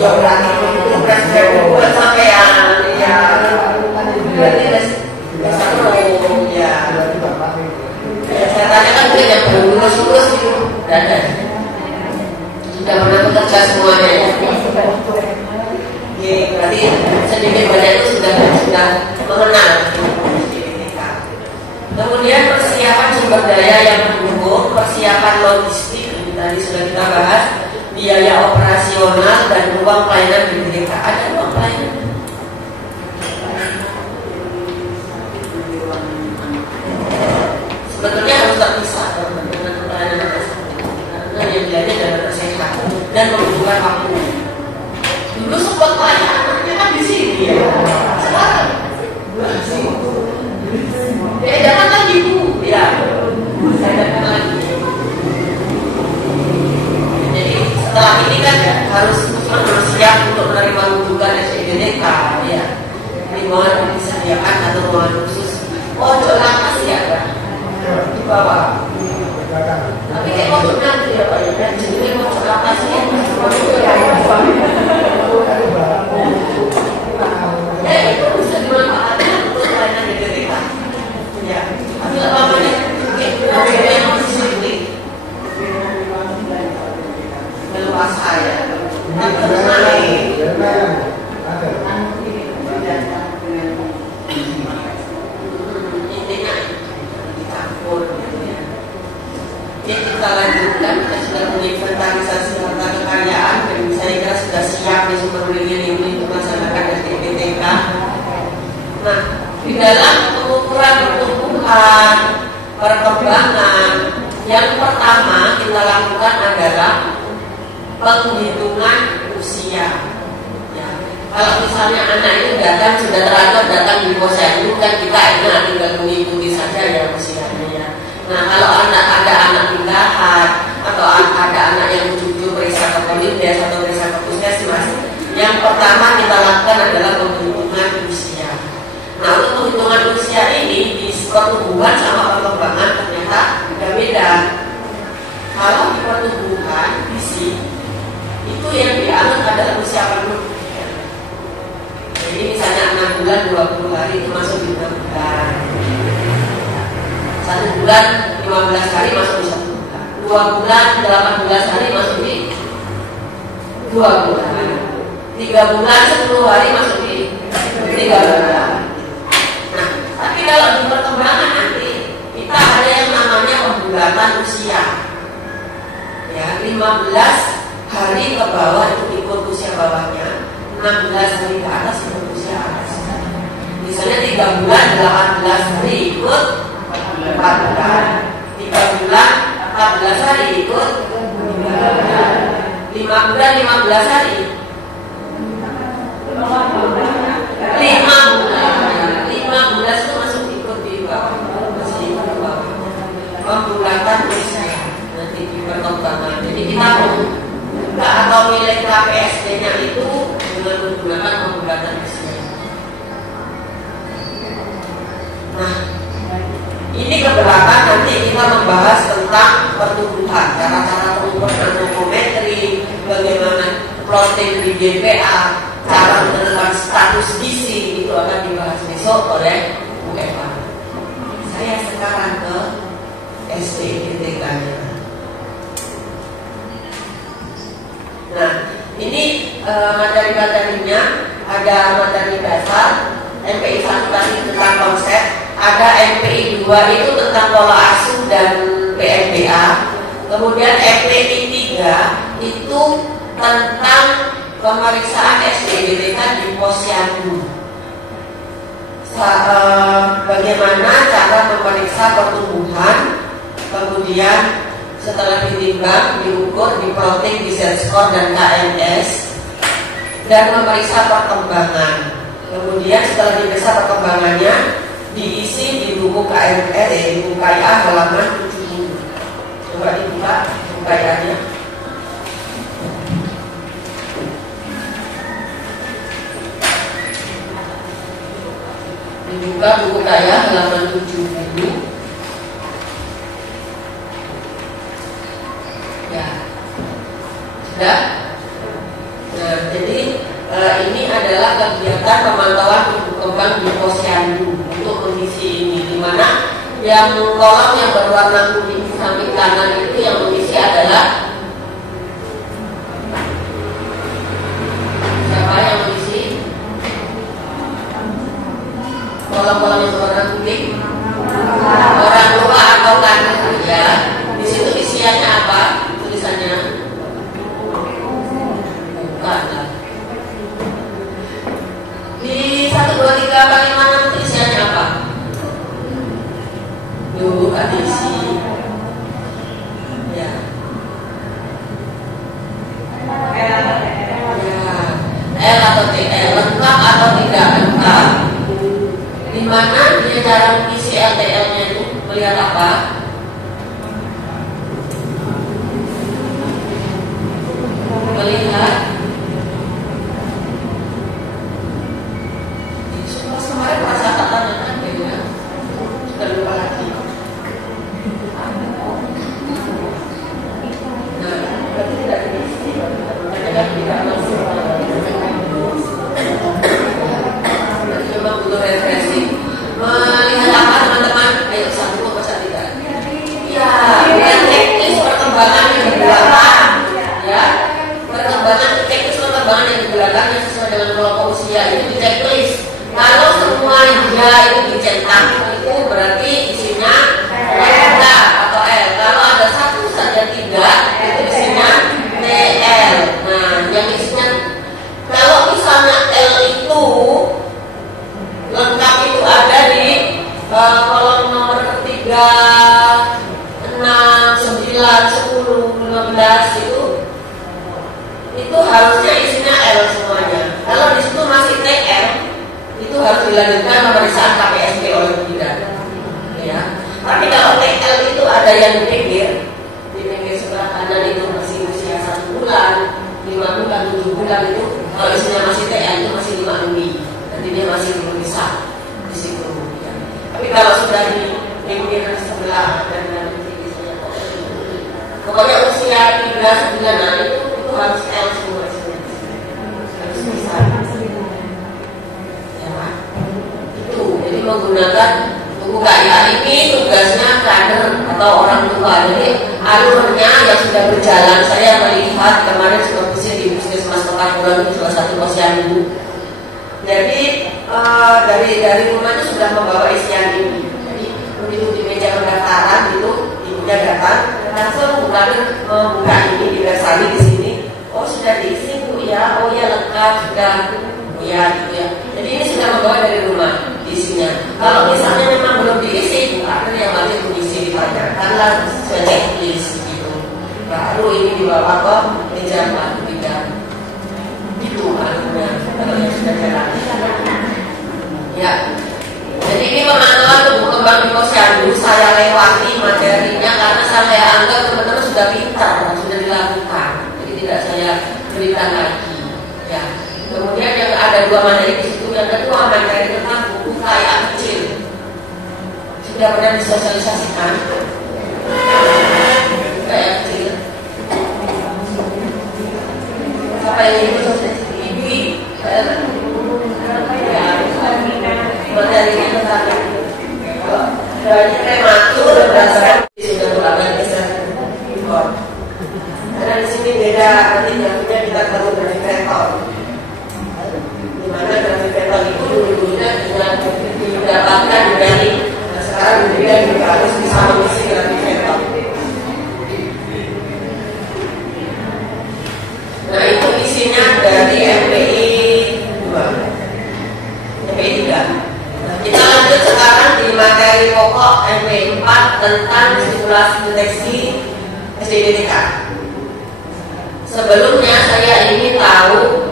Ya berarti buat sampean ya berarti desa belum ya. Saya tanya kan dia yang baru lulus gitu, dan kesiapan logistik, ini tadi sudah kita bahas, biaya operasional dan ruang pelayanan di GDK. Ada ruang pelayanan. Sebetulnya harus terpisah dengan pelayanan tersebut, karena yang dilihatnya adalah tersehat dan membutuhkan waktu. Dulu sempat pelayanannya kan di sini ya, sekarang jangan lagi Bu, ya. Jangan lagi. Jadi setelah ini kan harus siap untuk menerima rujukan SDGDK, ya. Lingkungan disediakan atau ruangan khusus. Pojok lapas ya kan, di bawah. Tapi kayak pojoknya itu ya Pak ya, jadi pojok lapas ya. Ya itu bisa dimanfaatkan untuk pelayanan GDK. Ya, ambil namanya yang disiplin meluas saya dan terus intinya dicampur. Jadi kita lanjutkan, kita sudah menginventarisasi harta kekayaan dan saya kira sudah siap di sumber ini untuk melaksanakan SDGDK. Nah, di dalam pengukuran pertumbuhan, perkembangan, yang pertama kita lakukan adalah penghitungan usia. Ya. Kalau misalnya anak itu sudah teratur datang di posyandu, kan kita tinggal mengikuti saja ya usianya ya. Nah, kalau ada anak pindahan atau ada anak yang menuju periksa ke Polindes atau periksa ke puskesmas, yang pertama kita lakukan adalah penghitungan usia. Nah, untuk penghitungan usia ini di pertumbuhan sama perkembangan ternyata beda-beda. Kalau di pertumbuhan fisik itu yang dianggap adalah usia penuh. Jadi misalnya 6 bulan 20 hari itu masuk di 6 bulan. 1 bulan 15 hari masuk di 1 bulan. 2 bulan 18 hari masuk di 2 bulan. 3 bulan 10 hari masuk di 3 bulan. Nah, tapi kalau di perkembangan nanti kita ada yang namanya pembulatan usia. Ya, 15 hari ke bawah itu ikut usia bawahnya, 16 hari ke atas ikut usia atas. Misalnya 3 bulan 18 hari ikut 4 bulan, 3 bulan 14 hari ikut 3 bulan, 5 bulan 15 hari 15 itu masuk ikut di bawah, masih ikut di bawah. Pembulatan usia nanti di perkembangan. Jadi kita atau milik KPSD-nya itu dengan menggunakan pembulatan usia. Nah, ini keberatan nanti kita membahas tentang pertumbuhan, cara-cara pengukuran antropometri, bagaimana plotting di GPA, cara menentukan status gizi, itu akan dibahas besok oleh Bu Eva. Saya sekarang ke SDGDK-nya. Nah, ini materi-materinya ada materi dasar, MPI 1 tadi tentang konsep, ada MPI 2 itu tentang pola asuh dan PMBA, kemudian MPI 3 itu tentang pemeriksaan SDGDK di posyandu. Bagaimana cara memeriksa pertumbuhan, kemudian setelah ditimbang, diukur, diplotting, di Z-score dan KNS, dan memeriksa perkembangan. Kemudian setelah diperiksa perkembangannya, diisi di buku KNS, di buku KIA halaman 70. Coba dibuka buku KIA-nya. Dibuka buku KIA halaman 70. Ya, sudah. Nah, jadi ini adalah kegiatan pemantauan tumbuh kembang di posyandu untuk mengisi ini, di mana yang kolom yang berwarna kuning di samping kanan itu yang mengisi adalah siapa yang mengisi? Kolom-kolom yang berwarna kuning, orang tua atau kader ya. Di situ isinya cara mengisi LTL-nya itu melihat apa? Melihat kemarin masa tatanan kan gitu ya, sudah lupa lagi. Nah, berarti tidak diisi, tidak langsung. Coba butuh refreshing. Melihat apa teman-teman? Ayo satu baca tiga. Ya, dengan teknis perkembangan yang di belakang, ya, perkembangan teknis perkembangan yang di belakangnya sesuai dengan kelompok usia itu di checklist. Kalau semua dia itu dicetak itu berarti isinya L atau L. Kalau ada satu saja tidak, itu isinya TL. Nah, yang isinya kalau misalnya L itu lengkap itu ada di kolom nomor 3, 6, 9, 10, 15 itu harusnya isinya L semuanya. Kalau di situ masih TL, itu harus dilanjutkan pemeriksaan KPSP oleh bidan. Ya. Tapi kalau TL itu ada yang di pinggir sebelah kanan itu masih usia 1 bulan, 5 bulan, 7 bulan itu kalau isinya masih TL itu masih 5 minggu. Jadi dia masih belum bisa di situ. Ya. Tapi kalau sudah di pinggir sebelah dan pokoknya usia 3 bulanan itu harus L semua isinya. Harus bisa. Jadi menggunakan buku KIA ini tugasnya kader atau orang tua. Jadi alurnya yang sudah berjalan, saya melihat kemarin supervisi di Puskesmas Pekanbaru itu salah satu posyandu. Jadi dari rumahnya sudah membawa isian ini. Jadi begitu di meja pendaftaran itu ibunya datang langsung membuka ini dibersani di sini. Oh sudah diisi Bu ya, oh ya lengkap sudah. Ya, gitu ya. Jadi ini sudah membawa dari rumah isinya. Kalau misalnya memang belum diisi, ada yang wajib mengisi ditanyakanlah sesuai checklist gitu. Baru ini dibawa ke meja bidan. Itu alurnya kalau yang sudah jalan. Ya. Jadi ini pemantauan tumbuh kembang di posyandu saya lewati materinya karena saya anggap teman-teman sudah pintar, sudah dilakukan. Jadi tidak saya berikan lagi. Ya. Kemudian yang ada 2 materi di situ, yang kedua materi tentang buku KIA kecil. Sudah pernah disosialisasikan KIA kecil. Apa yang ini sosialisasi? Materinya tentang dari prematur berdasarkan sudah berlakukan geser impor. Karena di sini beda nanti jatuhnya kita perlu berinvestor. Dimana navigator itu dulunya dengan didapatkan dari sekarang dia juga harus bisa mengisi navigator. Nah itu isinya dari MPI 2, MPI 3. Nah, kita lanjut sekarang di materi pokok MPI 4 tentang simulasi deteksi SDDTK. Sebelumnya saya ingin tahu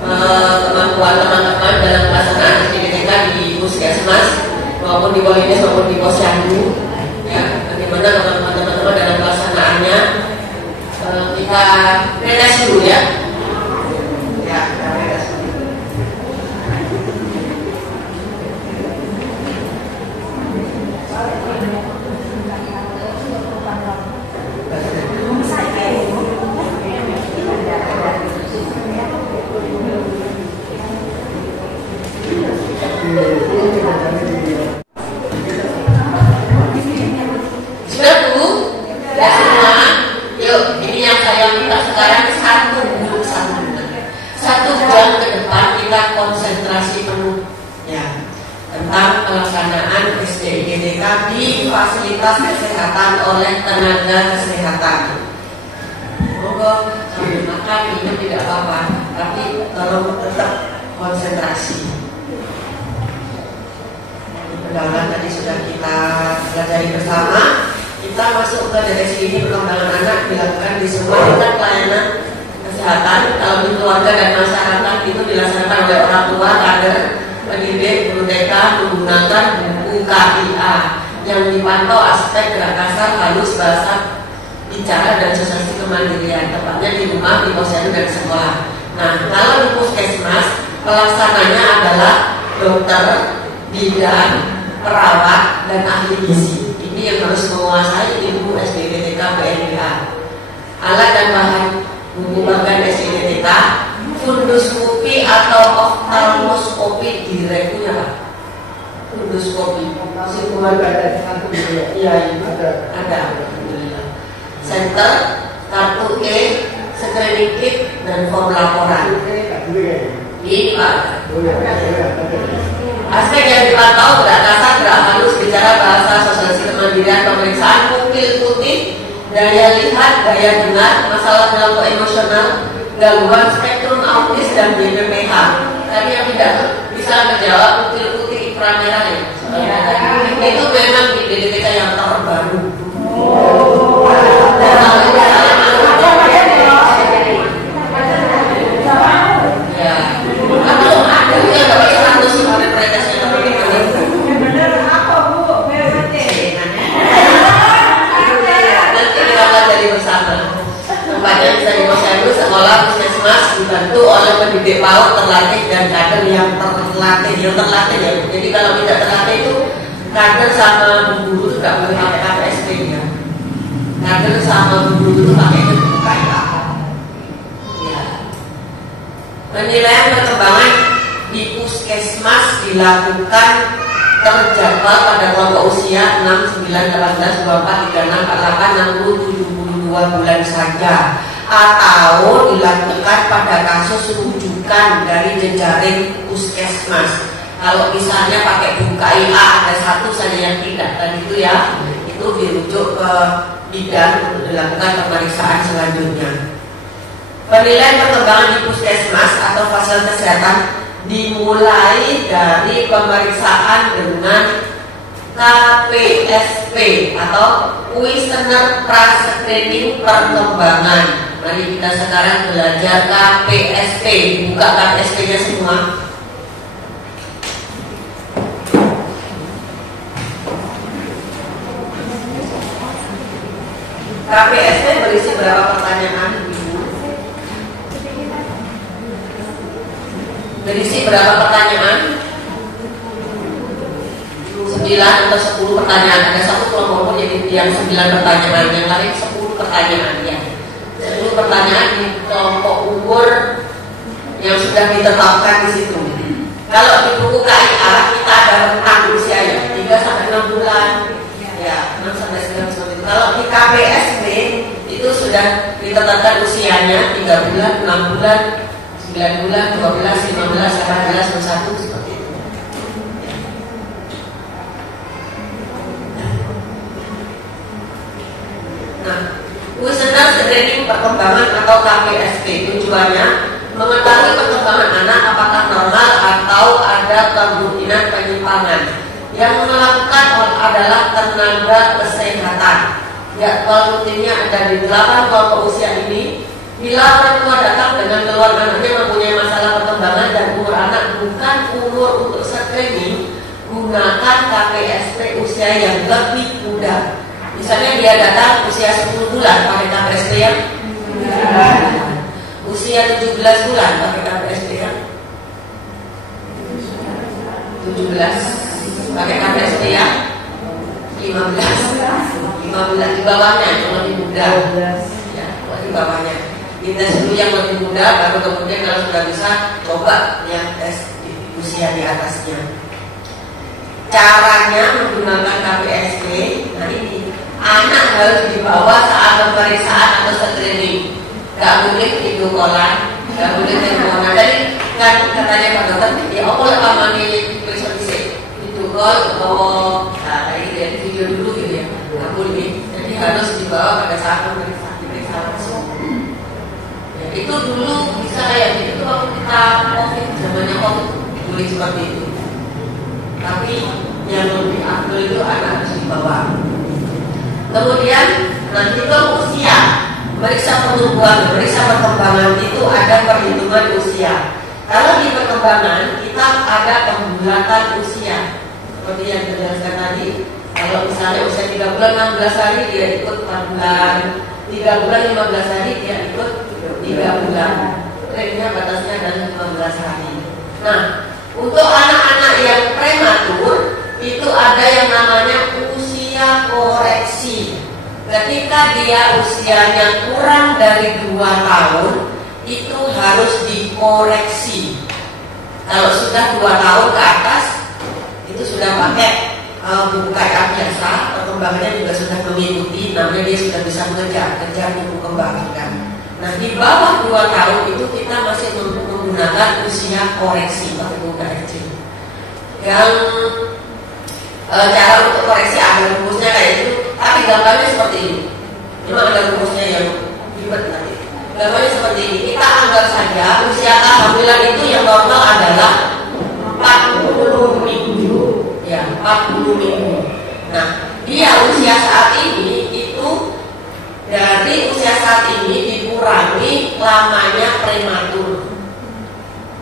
kemampuan teman-teman dalam pelaksanaan SDDTK di Puskesmas maupun di Polides maupun di posyandu, ya, bagaimana kemampuan teman-teman dalam pelaksanaannya. Kita redas dulu ya. Ya, kita redas dulu. Sudah Bu? Ya semua. Yuk, ini yang saya minta sekarang 1 bulan ke depan kita konsentrasi penuh ya tentang pelaksanaan SDDTK di fasilitas kesehatan oleh tenaga kesehatan. Moga sambil makan minum tidak apa-apa, tapi tolong tetap konsentrasi. Pendalaman tadi sudah kita pelajari bersama. Kita masuk ke direksi ini perkembangan anak dilakukan di semua tingkat pelayanan kesehatan. Kalau di keluarga dan masyarakat itu dilaksanakan oleh orang tua, kader, pendidik, guru TK menggunakan buku UKIA yang dipantau aspek gerak kasar, halus, bahasa, bicara, dan sosialisasi kemandirian, tepatnya di rumah, di posyandu, dan sekolah. Nah, kalau di puskesmas, pelaksananya adalah dokter, bidan, perawat, dan ahli gizi. Ini yang harus menguasai ilmu SDTK BNPA. Alat dan bahan menggunakan SDTK, funduskopi atau oftalmoskopi direknya Pak. Funduskopi. Hubungan badan antum Iya, ada. Center, kartu E, screening kit, dan form laporan. Ini Pak. Aspek yang dipantau gerak kasar, gerak halus, bicara, bahasa, sosialisasi kemandirian, pemeriksaan pupil putih, daya lihat, daya dengar, masalah kelompok emosional, gangguan spektrum autis, dan BPPH. Tapi yang tidak bisa menjawab pupil putih pramerah ya. Itu memang di DDTK yang terbaru. Tempatnya bisa di posyandu, sekolah, puskesmas, dibantu oleh pendidik PAUD terlatih dan kader yang terlatih ya. Jadi kalau tidak terlatih itu kader sama guru itu nggak boleh pakai KPSP ya. Kader sama guru itu pakai KIA. Ya. Penilaian perkembangan di puskesmas dilakukan terjadwal pada kelompok usia 6, 9, 18, 24, 36, 48, 60, 72 bulan saja, atau dilakukan pada kasus rujukan dari jejaring puskesmas. Kalau misalnya pakai UKIA ada satu saja yang tidak, dan itu ya, itu dirujuk ke bidan untuk dilakukan pemeriksaan selanjutnya. Penilaian perkembangan di puskesmas atau fasilitas kesehatan dimulai dari pemeriksaan dengan KPSP atau Kuesioner Pra-Screening Perkembangan. Mari kita sekarang belajar KPSP. Buka KPSP-nya semua. KPSP berisi berapa pertanyaan? Berisi berapa pertanyaan? 9 atau 10 pertanyaan. Ada satu kelompok jadi yang 9 pertanyaan, yang lain 10 pertanyaan ya. 10 pertanyaan di kelompok umur yang sudah ditetapkan di situ. Kalau di buku KIA kita ada rentang usia ya, 3 sampai 6 bulan. Ya, 6 sampai 9 seperti itu. Kalau di KPSP itu sudah ditetapkan usianya 3 bulan, 6 bulan, 9 bulan, 12, 15, 18, 21 seperti itu. Nah, Kuesioner Screening Perkembangan atau KPSP tujuannya mengetahui perkembangan anak apakah normal atau ada kemungkinan penyimpangan. Yang melakukan adalah tenaga kesehatan. Jadwal rutinnya ada di 8 kelompok usia ini. Bila orang tua datang dengan keluarga anaknya mempunyai masalah perkembangan dan umur anak bukan umur untuk screening, gunakan KPSP usia yang lebih muda. Misalnya dia datang usia 10 bulan pakai KPSP ya, usia 17 bulan pakai KPSP ya, 17 pakai KPSP ya, 15 di bawahnya yang lebih muda ya, di bawahnya. Dites dulu yang lebih muda, baru kemudian kalau sudah bisa coba yang tes di usia di atasnya. Caranya menggunakan KPSP, nah ini anak harus dibawa saat pemeriksaan atau screening. Gak boleh video callan, gak boleh teleponan. Jadi kan katanya Pak Dokter, ya apa lah pamane periksa fisik, video call, nah kayak gitu ya, video dulu gitu ya, gak boleh. Jadi harus dibawa pada saat pemeriksaan langsung. Itu dulu bisa kayak gitu tuh waktu kita COVID, zamannya COVID boleh seperti itu. Tapi yang lebih afdal itu anak harus dibawa. Kemudian nanti itu usia, meriksa pertumbuhan, meriksa perkembangan itu ada perhitungan usia. Kalau di perkembangan kita ada pembulatan usia. seperti yang dijelaskan tadi. Kalau misalnya usia 3 bulan 16 hari dia ikut 4 bulan, 3 bulan 15 hari dia ikut 3 bulan. Remnya batasnya adalah 15 hari. Nah, untuk anak-anak yang prematur itu ada yang namanya usia koreksi. Ketika dia usianya kurang dari 2 tahun, itu harus dikoreksi. Kalau sudah 2 tahun ke atas, itu sudah pakai buku KK biasa, perkembangannya juga sudah mengikuti, namanya dia sudah bisa kejar buku kembangan. Nah, di bawah 2 tahun itu kita masih menggunakan usia koreksi atau buku KK. Yang cara untuk koreksi ada rumusnya kayak itu, tapi gambarnya seperti ini. Memang ada rumusnya yang ribet nanti. Gambarnya seperti ini. Kita anggap saja usia kehamilan itu yang normal adalah 40 minggu. Ya, 40 minggu. Nah, dia usia saat ini itu dari usia saat ini dikurangi lamanya prematur.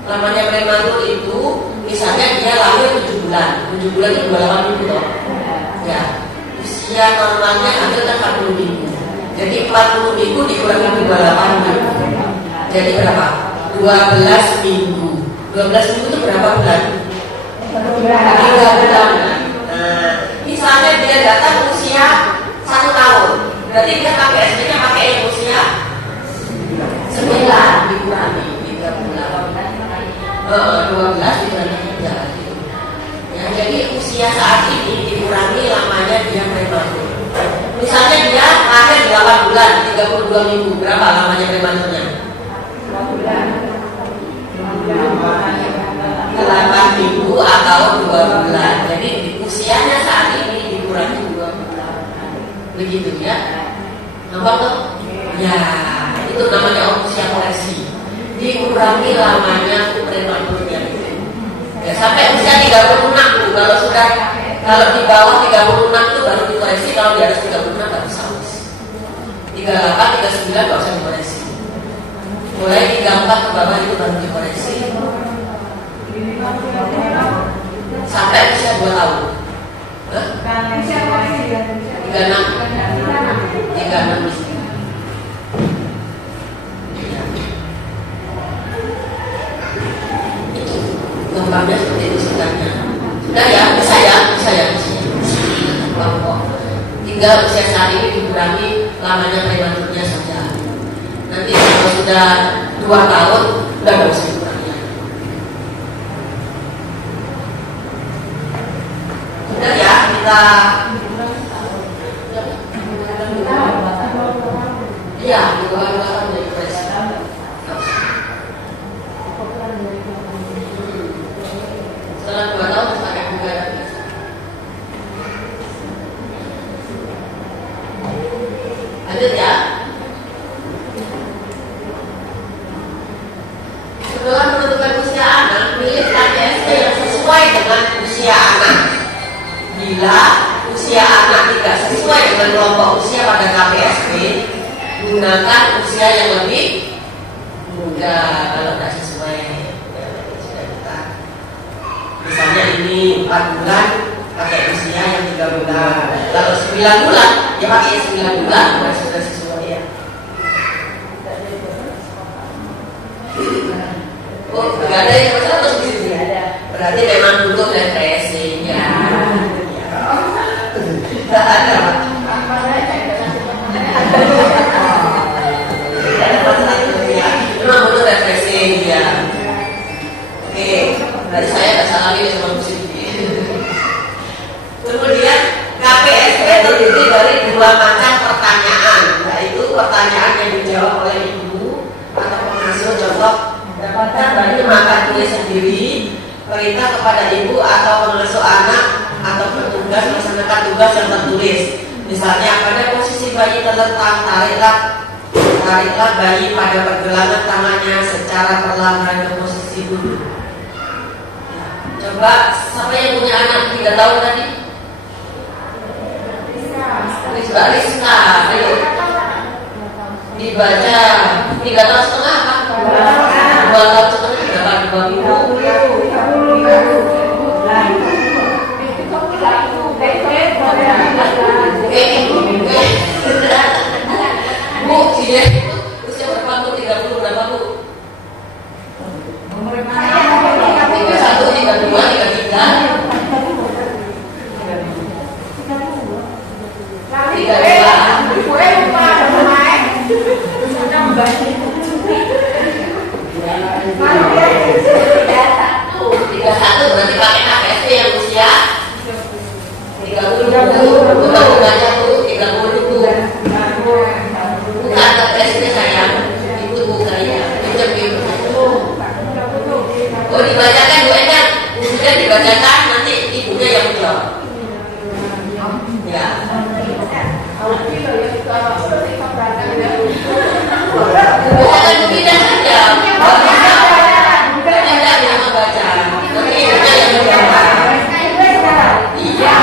Lamanya prematur itu misalnya dia lahir 7 bulan. 7 bulan itu 28 minggu toh. Ya. Usia normalnya adalah 40 minggu. Jadi 40 minggu dikurangi 28 minggu. Jadi berapa? 12 minggu. 12 minggu itu berapa bulan? 3 bulan. Nah, misalnya dia datang usia 1 tahun. Berarti dia pakai SD-nya pakai yang usia 9 dikurangi 3 bulan. 12 dikurangi 3. Ya, jadi usia saat ini dikurangi lamanya dia prematur. Misalnya dia lahir 8 bulan, 32 minggu, berapa lamanya prematurnya? 8 minggu atau 2 bulan. Jadi usianya saat ini dikurangi 2 bulan. Begitu ya? Nampak tuh? Ya, itu namanya usia koreksi. Dikurangi lamanya prematurnya. Ya, sampai usia 36 kalau di bawah 36 itu baru dikoreksi, kalau di atas 36 nggak usah. 38, 39 nggak usah dikoreksi. Mulai 34 ke bawah itu baru dikoreksi. Sampai usia 2 tahun. 36. Gampangnya seperti itu sebenarnya. Sudah ya, bisa ya. Tinggal usia saat ini dikurangi lamanya prematurnya saja. Nanti kalau sudah 2 tahun, udah nggak usah dikurangi. Sudah ya, kita. Iya, di bawah 2 tahun jadi presiden. Setelah 2 tahun harus pakai bunga yang biasa. Lanjut ya. Setelah menentukan usia anak, pilih KPST yang sesuai dengan usia anak. Bila usia anak tidak sesuai dengan kelompok usia pada KPST, gunakan usia yang lebih muda. Kalau tidak sesuai, misalnya ini 4 bulan pakai usia yang 3 bulan. Kalau 9 bulan ya pakai 9 bulan, sudah sesuai ya. Oh, nggak ada yang terus di sini. Berarti memang butuh refreshing ya. Tidak ada. Memang butuh refreshing ya. Oke, berarti saya nggak salah lagi sama musik. Kemudian KPST terdiri dari 2 macam pertanyaan, yaitu pertanyaan yang dijawab oleh ibu atau pengasuh. Contoh, dapatkan bayi makan tulis sendiri, perintah kepada ibu atau pengasuh anak atau petugas melaksanakan tugas yang tertulis. Misalnya, pada posisi bayi terletak, tariklah bayi pada pergelangan tangannya secara perlahan ke posisi duduk. Coba, siapa yang punya anak 3 tahun tadi? Mbak Rizka, ayo dibaca 3 tahun setengah kan? 2 tahun setengah berapa? 2 minggu. 31 berarti pakai KPSP yang usia 30. Bukan bunganya tuh 30 tuh. Bukan KPSP sayang. Itu bunganya. Oh dibacakan Bu Endang. Sudah dibacakan nanti ibunya yang jawab. Ya. Bukan tidak saja. Tidak yang membaca. Tapi ibunya yang menjawab. Iya.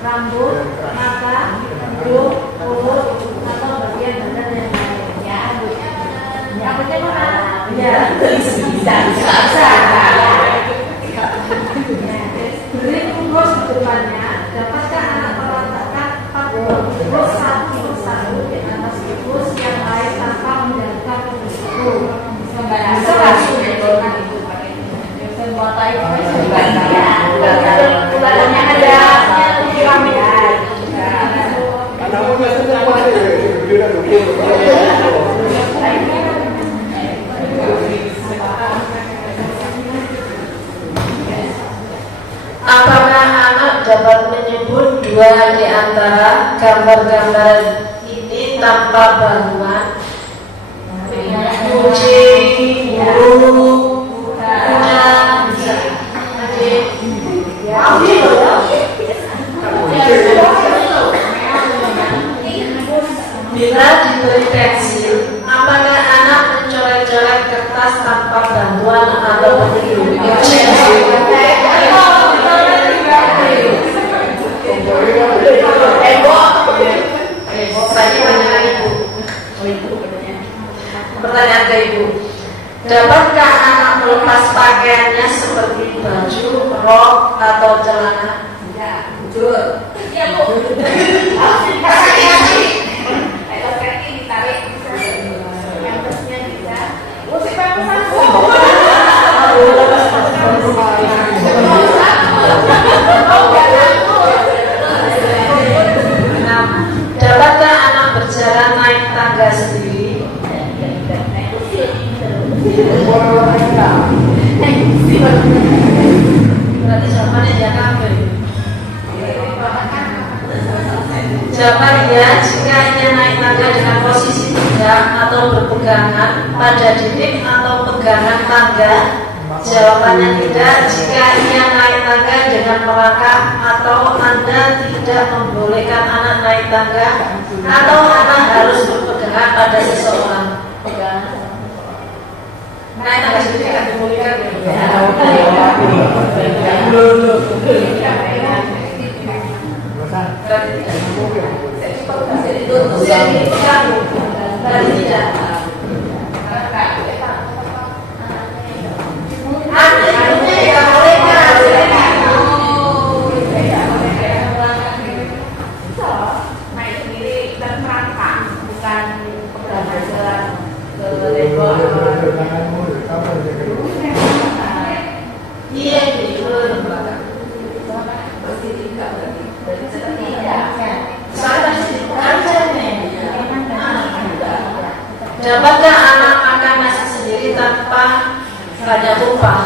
Rambut, mata, hidung, mulut, atau bagian badan yang lain. Ya, rambutnya mana? Ya, bisa. Beri urus di depannya. Dapatkah anak meletakkan 40 satu persatu di atas urus yang lain tanpa menjadikan itu? Bisa langsung menentukan itu pakai semua tayo. Bulannya ada. Apakah anak dapat menyebut dua di antara gambar-gambar ini tanpa bantuan? Kucing, burung, kuda, bila diberi pensil, apakah anak mencoret-coret kertas tanpa bantuan atau penunjuk? Pertanyaan ke Ibu. Dapatkah anak melepas pakaiannya seperti baju, rok, atau celana? Ya, betul. Ya, Bu. Kaki ditarik. Yang terusnya bisa. Musik pesan. Dapatkah anak berjalan naik tangga sendiri? Berarti jawabannya ya kabel. Jawaban ya, jika ia naik tangga dengan posisi tegak atau berpegangan pada dinding atau pegangan tangga. Jawabannya tidak, jika ia naik tangga dengan merangkak atau Anda tidak membolehkan anak naik tangga atau anak harus berpegangan pada seseorang. Naik tangga sendiri kan dibolehkan berarti tidak. Anak-anaknya tidak boleh naik sendiri dan merangkak, bukan pegangan jalan ke tembok. iya itu dapatkah anak makan nasi sendiri tanpa banyak tumpah?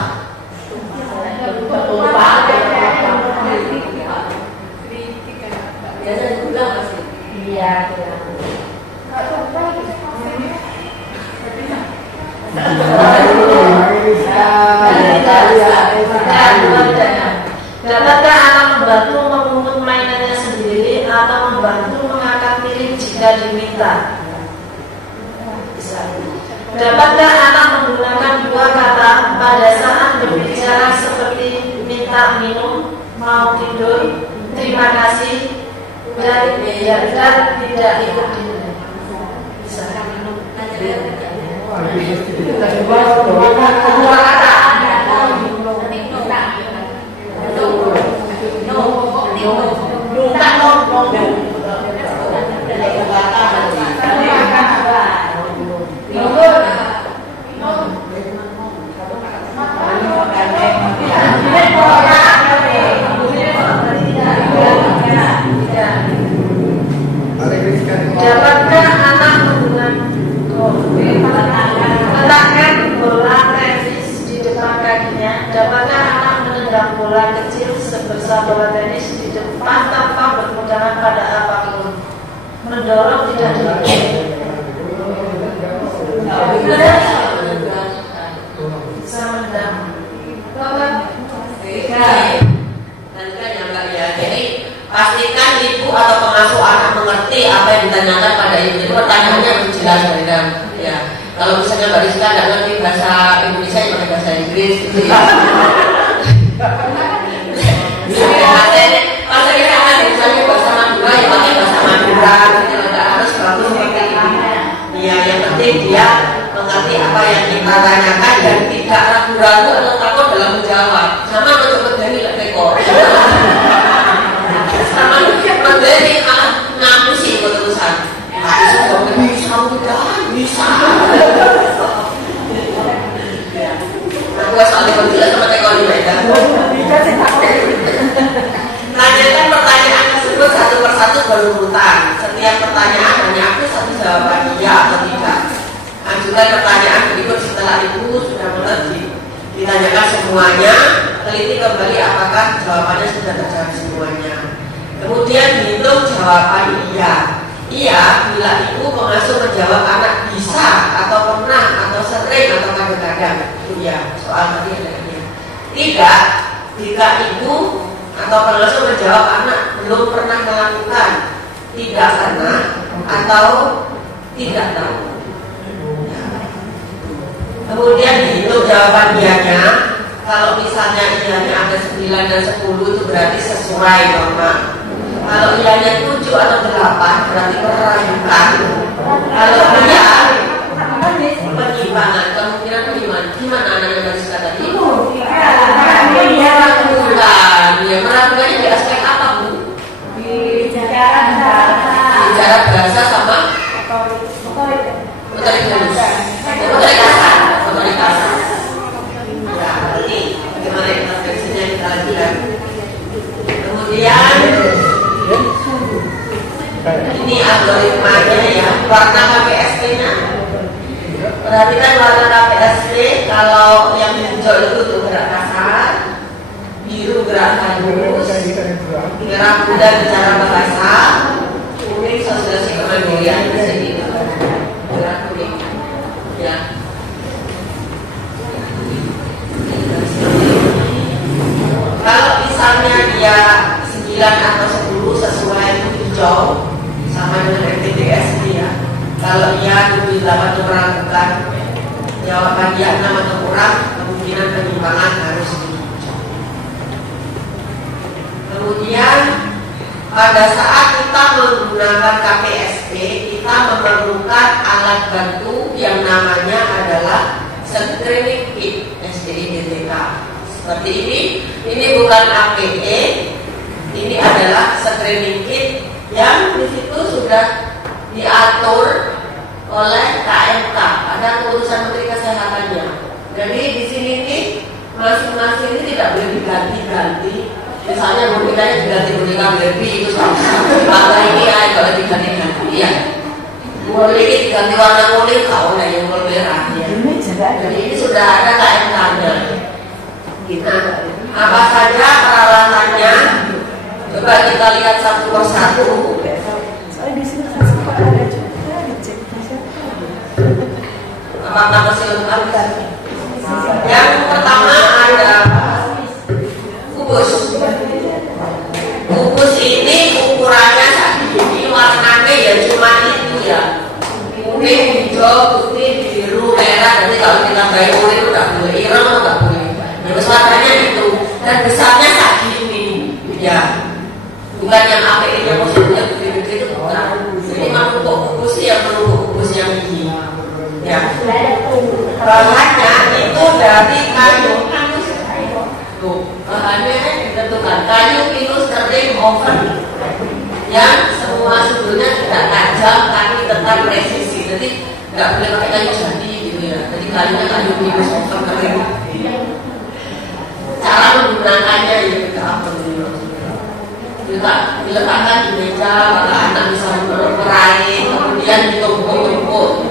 Biasa diulang pasti. Iya. Dapatkah anak membantu memungut mainannya sendiri atau membantu mengangkat piring jika diminta? Dapatkah anak menggunakan dua kata pada saat berbicara seperti minta minum, mau tidur, terima kasih, dan tidak ikut tidur? Bisa minum. No. Nyungkak ngomong dapatkah anak meletakkan bola tenis di depan kakinya? Dapatkah anak menendang bola kecil sebesar bola tenis di depan tanpa berpegangan pada apapun? Mendorong tidak bisa menendang. Nantikan ya Mbak ya. Jadi pastikan ibu atau pengasuh anak mengerti apa yang ditanyakan pada ibu. Itu pertanyaannya harus jelas ya. Kalau misalnya Mbak Rizka nggak ngerti bahasa Indonesia, ya pakai bahasa Inggris gitu ya. Kalau kita kan misalnya bahasa Madura, ya pakai bahasa Madura. Nggak harus bagus seperti ini. Ya, yang penting dia mengerti apa yang kita tanyakan dan tidak ragu-ragu atau takut dalam menjawab. Sama mencoba dari lekor. Sama menjadi ngaku sih keterusan. Bisa. Aku asal juga sama tekor di Medan. Tanyakan pertanyaan tersebut satu persatu berurutan. Setiap pertanyaan hanya aku satu jawaban iya atau tidak. Ajukan pertanyaan berikut setelah ibu sudah mengerti. Ditanyakan semuanya, teliti kembali apakah jawabannya sudah terjawab semuanya. Kemudian dihitung jawaban iya. Iya bila ibu pengasuh menjawab anak bisa atau pernah atau sering atau kadang-kadang. Iya, soal tadi ada ini. Tidak, jika ibu atau pengasuh menjawab anak belum pernah melakukan, tidak pernah atau tidak tahu. Kemudian dihitung jawaban ianya. Kalau misalnya ianya ada 9 dan 10 itu berarti sesuai normal. Kalau ianya 7 atau 8 berarti meragukan. Kalau iya penyimpangan, kemungkinan penyimpangan. Gimana anaknya Mariska tadi? Meragukan. Ya meragukannya di aspek apa Bu? Bicara bahasa sama otoritas. Ya, berarti bagaimana intervensinya kita lakukan. Kemudian ini algoritmanya ya, warna KPSP-nya. Perhatikan warna KPSP. Kalau yang hijau itu untuk gerak kasar, biru gerak halus, merah muda bicara bahasa, kuning sosialisasi kemandirian di sini. Gerak kuning. Ya. Kalau misalnya dia 9 atau 10 sesuai hijau sama dengan MTDSD ya. Kalau dia 7, 8 itu meragukan, jawaban dia 6 atau kurang, kemungkinan penyimpangan harus dihijau. Kemudian pada saat kita menggunakan KPSP, kita memerlukan alat bantu yang namanya adalah screening kit SDI-DTK. Seperti ini bukan APE, ini adalah screening kit yang di situ sudah diatur oleh KMK, ada keputusan Menteri Kesehatannya. Jadi di sini ini masing-masing ini tidak boleh diganti-ganti. Misalnya bonekanya diganti boneka Barbie itu sama ini ya kalau diganti-ganti ya. Boleh diganti warna kuning kau lah yang merah ya. Jadi ini sudah ada KMK-nya. Nah, apa saja peralatannya? Coba kita lihat satu persatu. Apakah masih lengkap? Yang pertama ada kubus. Kubus ini ukurannya segini, warnanya ya cuma itu ya. Kuning, hijau, putih, biru, merah. Nanti kalau kita bayar kuning itu nggak boleh, ireng atau nggak boleh. Terus warnanya itu dan besarnya segini, ya. Bukan yang API yang maksudnya gede-gede itu bukan. Jadi mangkuk kubus yang mangkuk kubus yang ini. Ya. Bahannya itu dari kayu. Tuh, bahannya ditentukan kayu pinus kering oven yang semua sudutnya tidak tajam tapi tetap presisi. Jadi nggak boleh pakai kayu jati gitu ya. Jadi kayunya kayu pinus oven kering. Cara menggunakannya ya kita apa dulu? Diletakkan di meja, maka anak bisa meraih, kemudian ditumpuk-tumpuk.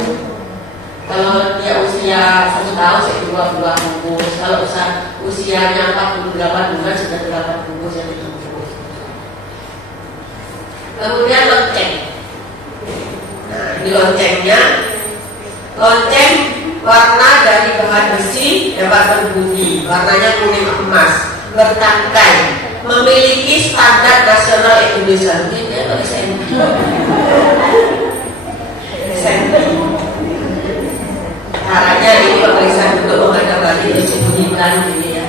Kalau dia usia 1 tahun, saya 2 bungkus. Kalau usianya 48 bulan, sudah 8 bungkus yang ditumpuk. Kemudian lonceng. Nah, ini loncengnya. Lonceng warna dari bahan besi dapat berbunyi, warnanya kuning emas, bertangkai, memiliki standar nasional Indonesia. Ini apa caranya ini pemeriksaan untuk menghadap lagi disembunyikan ini ya.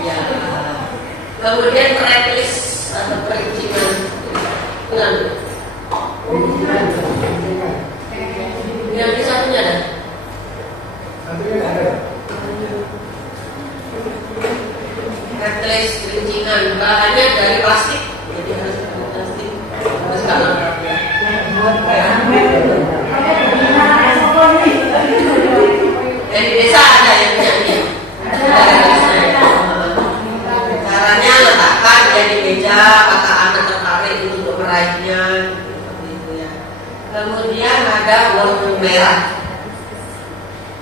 Iya. Kemudian tracklist atau perincian ulang. Yang di satunya ada. Tracklist perincian bahannya dari plastik. Jadi harus plastik. Harus kalah. Dan di desa ada yang punya ini. Caranya letakkan dia di meja, maka anak tertarik untuk meraihnya, seperti itu ya. Kemudian ada warna merah.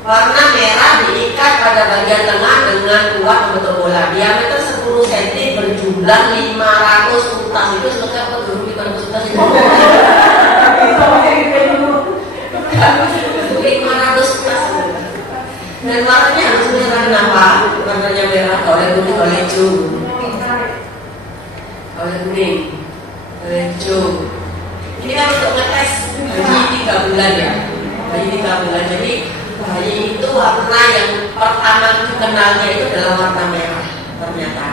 Warna merah diikat pada bagian tengah dengan kuat membentuk bola. Diameter 10 cm berjumlah 500 utas. Itu seperti apa dulu 500 utas itu? 500 utas. Dan warnanya harus warna apa? Warnanya merah, oleh kuning, oleh hijau. Oleh kuning, oleh hijau. Ini kan untuk ngetes bayi 3 bulan ya. Bayi 3 bulan. Jadi bayi itu warna yang pertama dikenalnya itu adalah warna merah ternyata.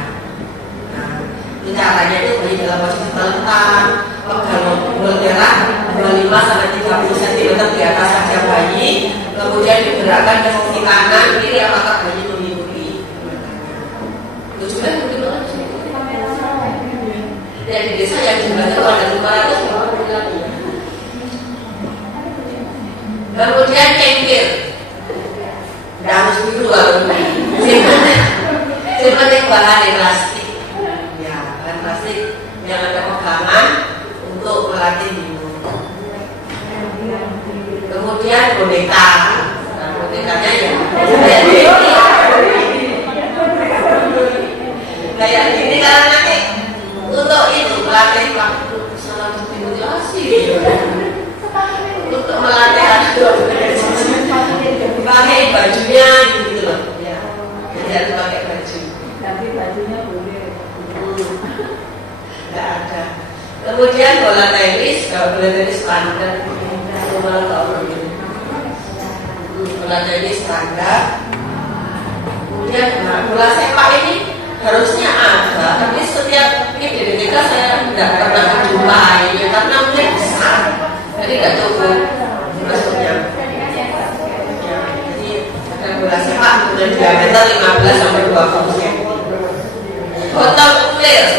Nah, itu caranya itu bayi dalam posisi terlentang, pegang bola merah 25 sampai 30 cm di atas saja bayi, kemudian digerakkan ke sisi kanan kiri apakah bayi mengikuti. Lucu kan begitu kan? Ya di desa yang jumlahnya itu ada 500 lagi. Kemudian cengkir. Tidak harus biru kalau simpan bahan plastik. Ya, bahan plastik yang ada pegangan untuk melatih minum. Kemudian boneka. Nah, bonekanya ya kayak gini karena nanti untuk itu melatih waktu salah satu motivasi untuk melatih anak pakai bajunya gitu loh ya. Jadi harus pakai baju tapi bajunya boleh nggak ada. Kemudian bola tenis, kalau bola tenis standar semua tahun ini bola tenis standar. Kemudian bola sepak ini harusnya ada, tapi setiap ini di Indonesia saya tidak pernah menjumpai karena mungkin besar jadi nggak cukup masuknya. Bola sepak dengan diameter 15 sampai 20 cm. Botol clear.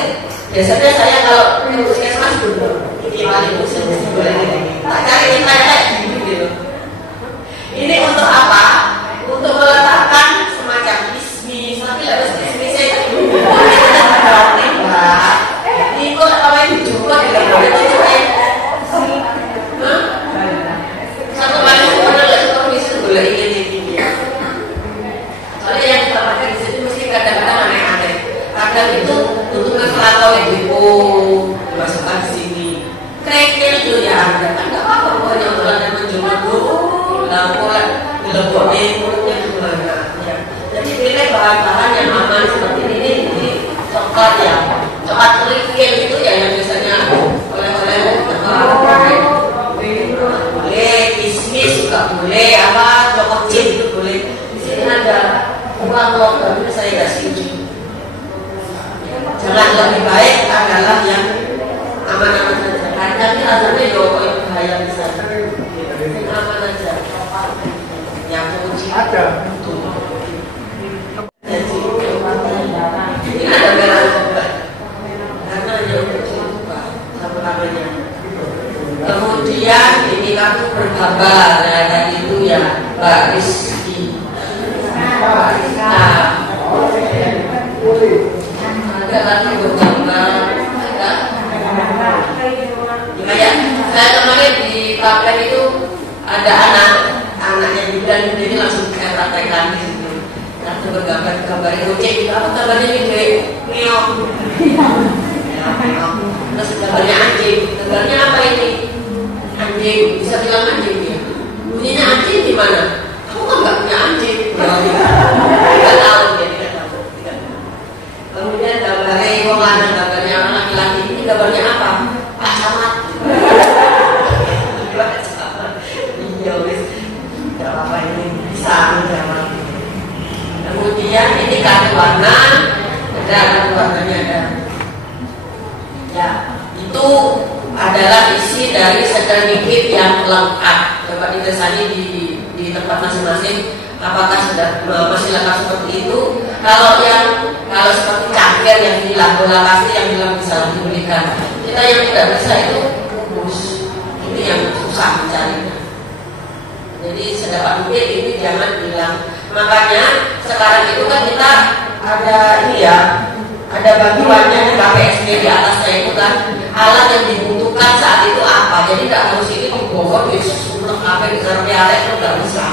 Biasanya saya kalau di puskesmas dulu, ini paling musim boleh ini. Tak cari internet gitu. Ini untuk apa? Untuk meletakkan semacam bismis. Tapi lah bismisnya itu tembak. Ini kok apa yang dijual di dalam itu satu kali sebenarnya lah itu bisnis boleh ingin. Soalnya yang kita pakai di situ mesti kadang-kadang aneh-aneh. Kadang itu tutupnya atau depo dimasukkan di sini. Kerikil itu ya ada kan nggak apa-apa pokoknya orang yang menjual dulu, laporan dileboknya mulutnya gimana. Ya. Jadi pilih bahan-bahan yang aman seperti ini coklat ya, coklat kerikil itu ya yang biasanya oleh-oleh boleh, kismis juga boleh, apa coklat chip itu boleh. Ada uang logam itu saya tidak setuju. Jangan lebih baik adalah yang aman-aman saja. Karena ini rasanya yo bahaya bisa. Aman aja. Yang Ada. Ini ada merah juga. Karena hanya untuk coba sama-samanya. Kemudian ini kartu bergambar. Nah, tadi itu ya Mbak Rizky. Nah, ada lagi bergambar. Kayak saya kemarin di Papel itu ada anaknya bilang ini langsung saya praktekkan gitu. Langsung bergambar kucing itu apa gambarnya ini meong. Terus gambarnya anjing. Gambarnya apa ini? Anjing. Bisa bilang anjing ya. Bunyinya anjing di mana? Aku kan nggak punya anjing. Tidak tahu dia tidak tahu. Kemudian gambarnya wong lanang, gambarnya orang laki-laki. Ini gambarnya apa? Pak Camat. Iya wis. Tidak apa ini bisa menjawab. Kemudian ini kartu warna. Ada kartu warnanya ada. Ya, itu adalah isi dari sertifikat yang lengkap. Coba ditesani di tempat masing-masing. Apakah sudah masih lengkap seperti itu? Kalau seperti cangkir yang hilang, bola pasti yang hilang bisa dibelikan. Kita yang tidak bisa itu rumus. Ini yang susah mencarinya. Jadi sedapat mungkin ini jangan hilang. Makanya sekarang itu kan kita ada ini ya, ada bantuannya di KPSD di atasnya itu kan alat yang dibutuhkan saat itu apa. Jadi tidak harus ini dibawa di surat apa dengan realek itu tidak bisa.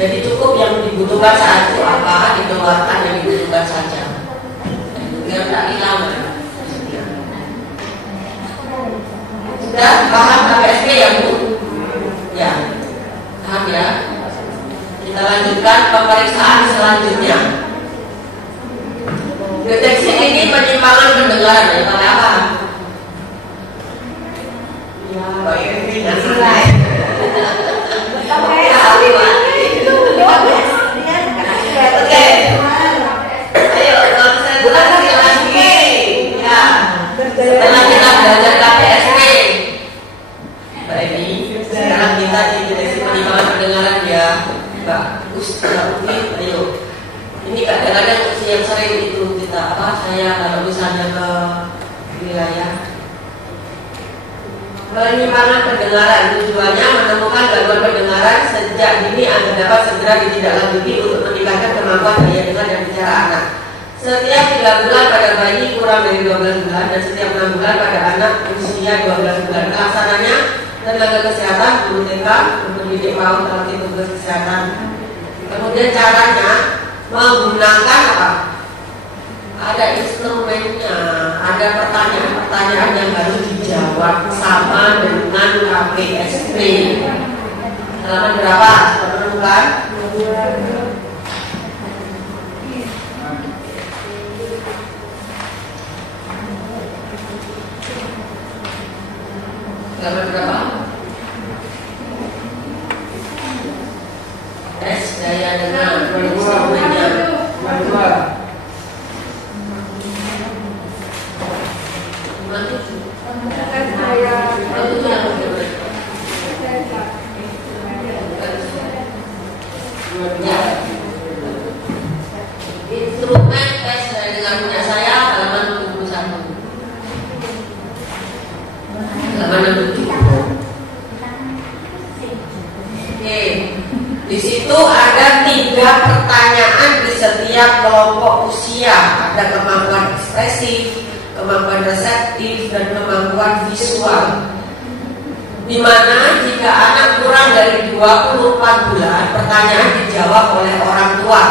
Jadi cukup yang dibutuhkan saat itu apa, dikeluarkan yang dibutuhkan saja. Biar tidak hilang. Sudah paham KPSD ya Bu? Ya, paham ya. Kita lanjutkan pemeriksaan selanjutnya. Deteksi ini penyimpangan pendengaran ya, pada apa? Ya, baik ini nanti lain. Oke. Ayo, bulan lagi. Ya. Setelah kita belajar KPSD. Baik ini. Sekarang kita di deteksi penyimpangan pendengaran ya. Mbak Ustaz, ayo. Ini kadang-kadang yang sering itu kita saya kalau misalnya ke wilayah penyimpangan pendengaran, tujuannya menemukan gangguan pendengaran sejak dini agar dapat segera ditindaklanjuti untuk meningkatkan kemampuan daya dengar dan bicara anak. Setiap 3 bulan pada bayi kurang dari 12 bulan dan setiap 6 bulan pada anak usia 12 bulan. Pelaksananya tenaga kesehatan, guru TK, pendidik PAUD, pelatih tugas kesehatan. Kemudian caranya menggunakan apa? Ada instrumennya, ada pertanyaan-pertanyaan yang harus dijawab sama dengan KPSD. Halaman berapa? Menemukan? Halaman berapa? Tes daya dengar, instrumennya. Instrumen tes daya dengar punya saya halaman 71. Halaman 67. Oke. Di situ ada 3 pertanyaan di setiap kelompok usia. Ada kemampuan ekspresif, kemampuan reseptif, dan kemampuan visual. Di mana jika anak kurang dari 24 bulan, pertanyaan dijawab oleh orang tua.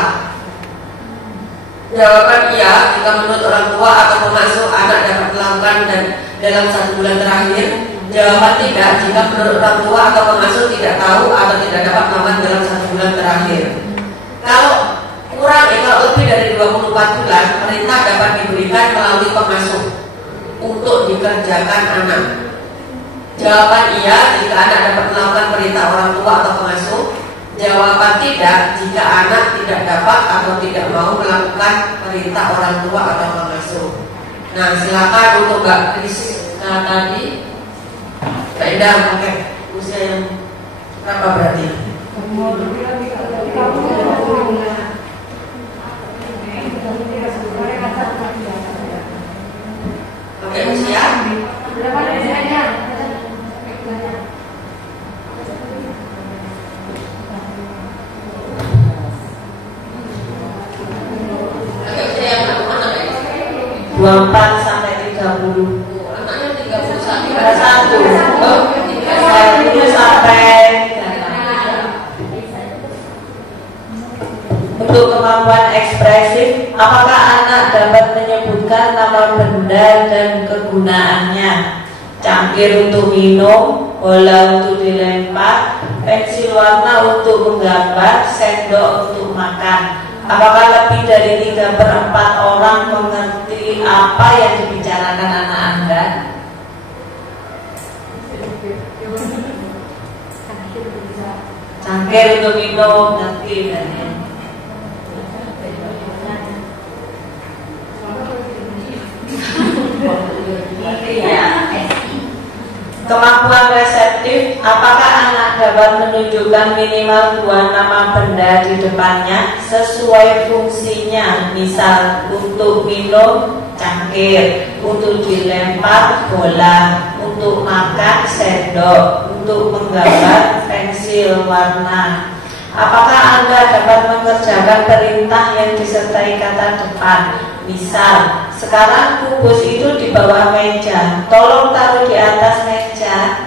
Jawaban iya jika menurut orang tua atau pengasuh anak dapat melakukan dan dalam 1 bulan terakhir. Jawaban tidak jika menurut orang tua atau pengasuh tidak tahu atau tidak dapat melakukan dalam 1 bulan terakhir. Kalau lebih dari 24 bulan, perintah dapat diberikan melalui pengasuh untuk dikerjakan anak. Jawaban iya jika anak dapat melakukan perintah orang tua atau pengasuh. Jawaban tidak jika anak tidak dapat atau tidak mau melakukan perintah orang tua atau pengasuh. Nah, silakan untuk Mbak Kris tadi. Mbak Indah pakai usia yang berapa berarti? 24 sampai 30. Anaknya 31. 31 sampai. Untuk kemampuan ekspresif, apakah anak dapat menyebutkan nama benda dan kegunaannya? Cangkir untuk minum, bola untuk dilempar, pensil warna untuk menggambar, sendok untuk makan. Apakah lebih dari 3/4 orang mengerti apa yang dibicarakan anak Anda? Cangkir untuk minum, ngerti dan ya. Kemampuan reseptif, apakah anak dapat menunjukkan minimal 2 nama benda di depannya sesuai fungsinya? Misal, untuk minum, cangkir, untuk dilempar, bola, untuk makan, sendok, untuk menggambar, pensil warna. Apakah Anda dapat mengerjakan perintah yang disertai kata depan? Misal, sekarang kubus itu di bawah meja, tolong taruh di atas meja.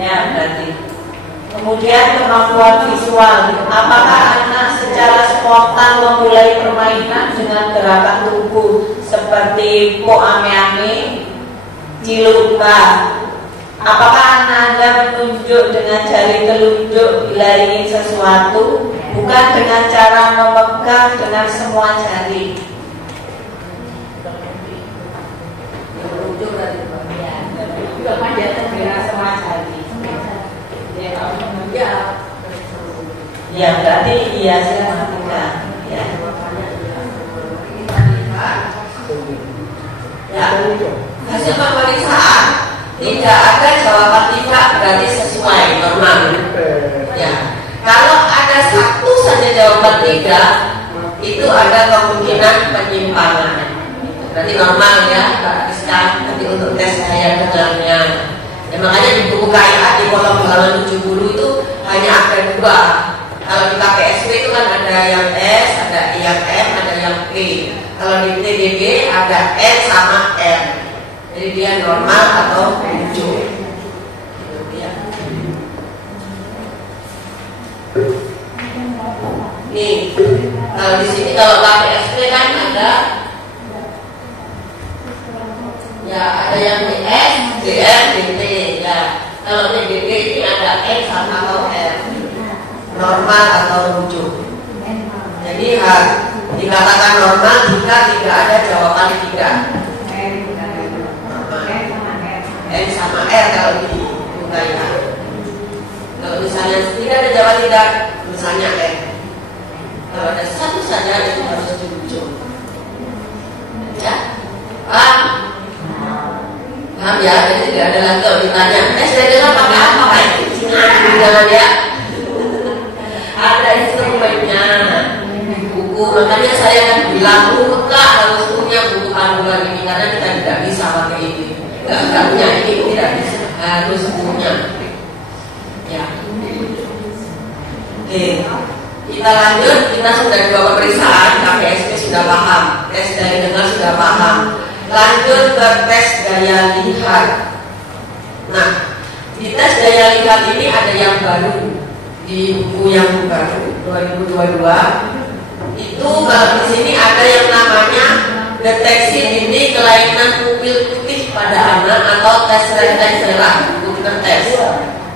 Ya, berarti. Kemudian kemampuan visual, apakah anak secara spontan memulai permainan dengan gerakan tubuh seperti po ame-ame, ciluka? Apakah anak Anda menunjuk dengan jari telunjuk bila ingin sesuatu, bukan dengan cara memegang dengan semua jari? Telunjuk berarti bagian. Juga panjatan dengan semua jari. Ya kalau menunjuk. Ya berarti iya saya memegang. Ya. Ya, hasil pemeriksaan tidak ada jawaban tidak berarti sesuai normal. Ya, kalau ada satu saja jawaban tidak, itu ada kemungkinan penyimpangan. Berarti normal ya, Kak Rizka. Nanti untuk tes daya dengarnya. Ya, makanya di buku KIA di kolom halaman 70 itu hanya ada 2. Kalau di KPSP itu kan ada yang S, ada yang M, ada yang P. Kalau di TDB ada N sama M. Jadi dia normal atau lucu. Nih, kalau di sini kalau KPSP kan ada, ya ada yang DS, DM, DT. Ya, kalau TDB ini ada N sama atau M. Normal atau lucu. Jadi dikatakan normal jika tidak ada jawaban tidak. N sama R kalau di UKIA. Kalau misalnya tidak ada jawaban tidak, misalnya N. Kalau ada satu saja itu harus dirujuk. Ya, paham? Paham ya? Jadi tidak ada lagi kalau ditanya, saya dengar pakai apa? Kayak jangan ya. Ada instrumennya, buku. Makanya saya kan bilang buka harus punya buku panduan ini karena kita tidak bisa pakai ini. Nggak punya ini tidak bisa, harus punya. Ya. Oke, kita lanjut. Kita sudah 2 pemeriksaan, KPSP sudah paham, tes daya dengar sudah paham. Lanjut ke tes daya lihat. Nah, di tes daya lihat ini ada yang baru di buku yang baru 2022. Itu kalau di sini ada yang namanya deteksi dini kelainan pupil putih pada anak atau tes refleksela, tes.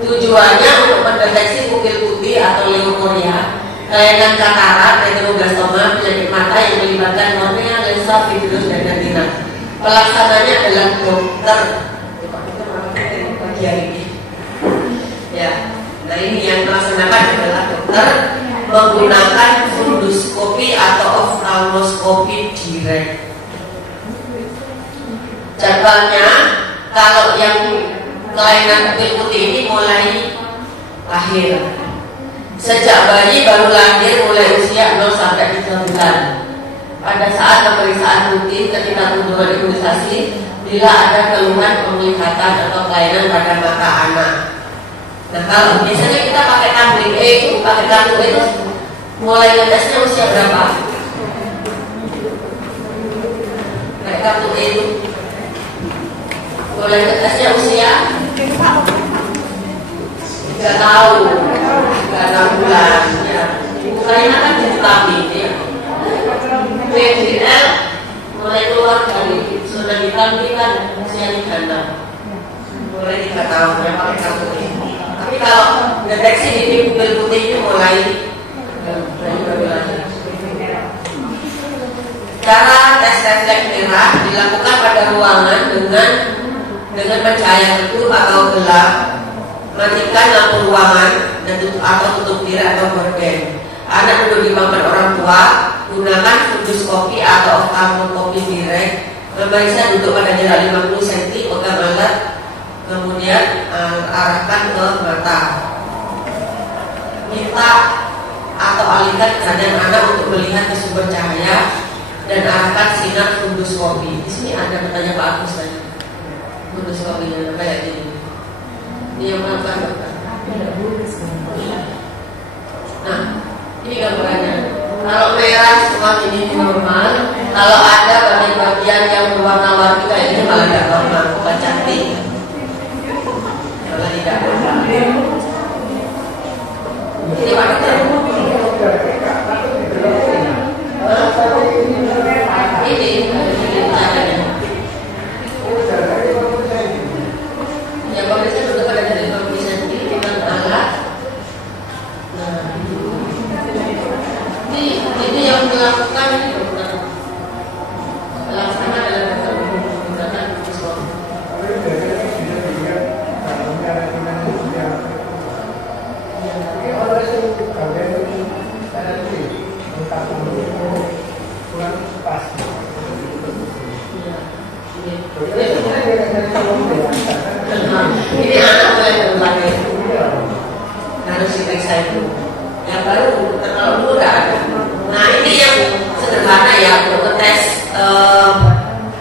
Tujuannya untuk mendeteksi pupil putih atau leukoria, kelainan katarak, retinoblastoma, penyakit mata yang melibatkan kornea, lensa, vitreous dan retina. Pelaksananya adalah dokter. Bagian ini. Ya. Nah ini yang melaksanakan adalah dokter menggunakan funduskopi atau oftalmoskopi direct. Jadwalnya kalau yang kelainan pupil putih ini mulai lahir. Sejak bayi baru lahir mulai usia 0 sampai 3 bulan. Pada saat pemeriksaan rutin ketika kunjungan imunisasi, bila ada keluhan penglihatan atau kelainan pada mata anak. Nah kalau biasanya kita pakai tablik itu, pakai kartu itu Mulai ngetesnya usia berapa? Naik kartu itu. Mulai ngetesnya usia 3 tahun, 6 bulan. Ya. Bukanya kan vitamin ya. PDL mulai keluar dari zona vitamin kan usianya 3 mulai 3 tahun yang pakai kartu ini. Tapi kalau deteksi di pupil putih itu mulai cara tes refleks merah dilakukan pada ruangan dengan pencahayaan redup atau gelap. Matikan lampu ruangan dan tutup diri atau gorden. Anak duduk di papan orang tua, gunakan fundus kopi atau oftalmoskopi direct. Memeriksa duduk pada jarak 50 cm, pegang alat, kemudian arahkan ke mata. Minta atau alihkan keadaan anak untuk melihat ke sumber cahaya dan arahkan sinar fundus kopi. Di sini ada pertanyaan Pak Agus tadi. Fundus kopinya kayak gini. Ini yang melakukan Bapak. Nah, ini gambarannya. Kalau merah semua ini normal. Kalau ada bagian-bagian yang berwarna-warni kayak ini malah tidak normal, bukan cantik. Malah tidak normal. Ini Pak Dokter. Ini caranya. Yang pemirsa duduk pada dari 50 cm dengan alat. Nah, ini yang dilakukan ini dokter. Laksana dalam dokter menggunakan visual. Ini anak mulai berbagai harus diperiksa itu. Yang baru kalau dulu udah ada. Nah ini yang sederhana ya untuk tes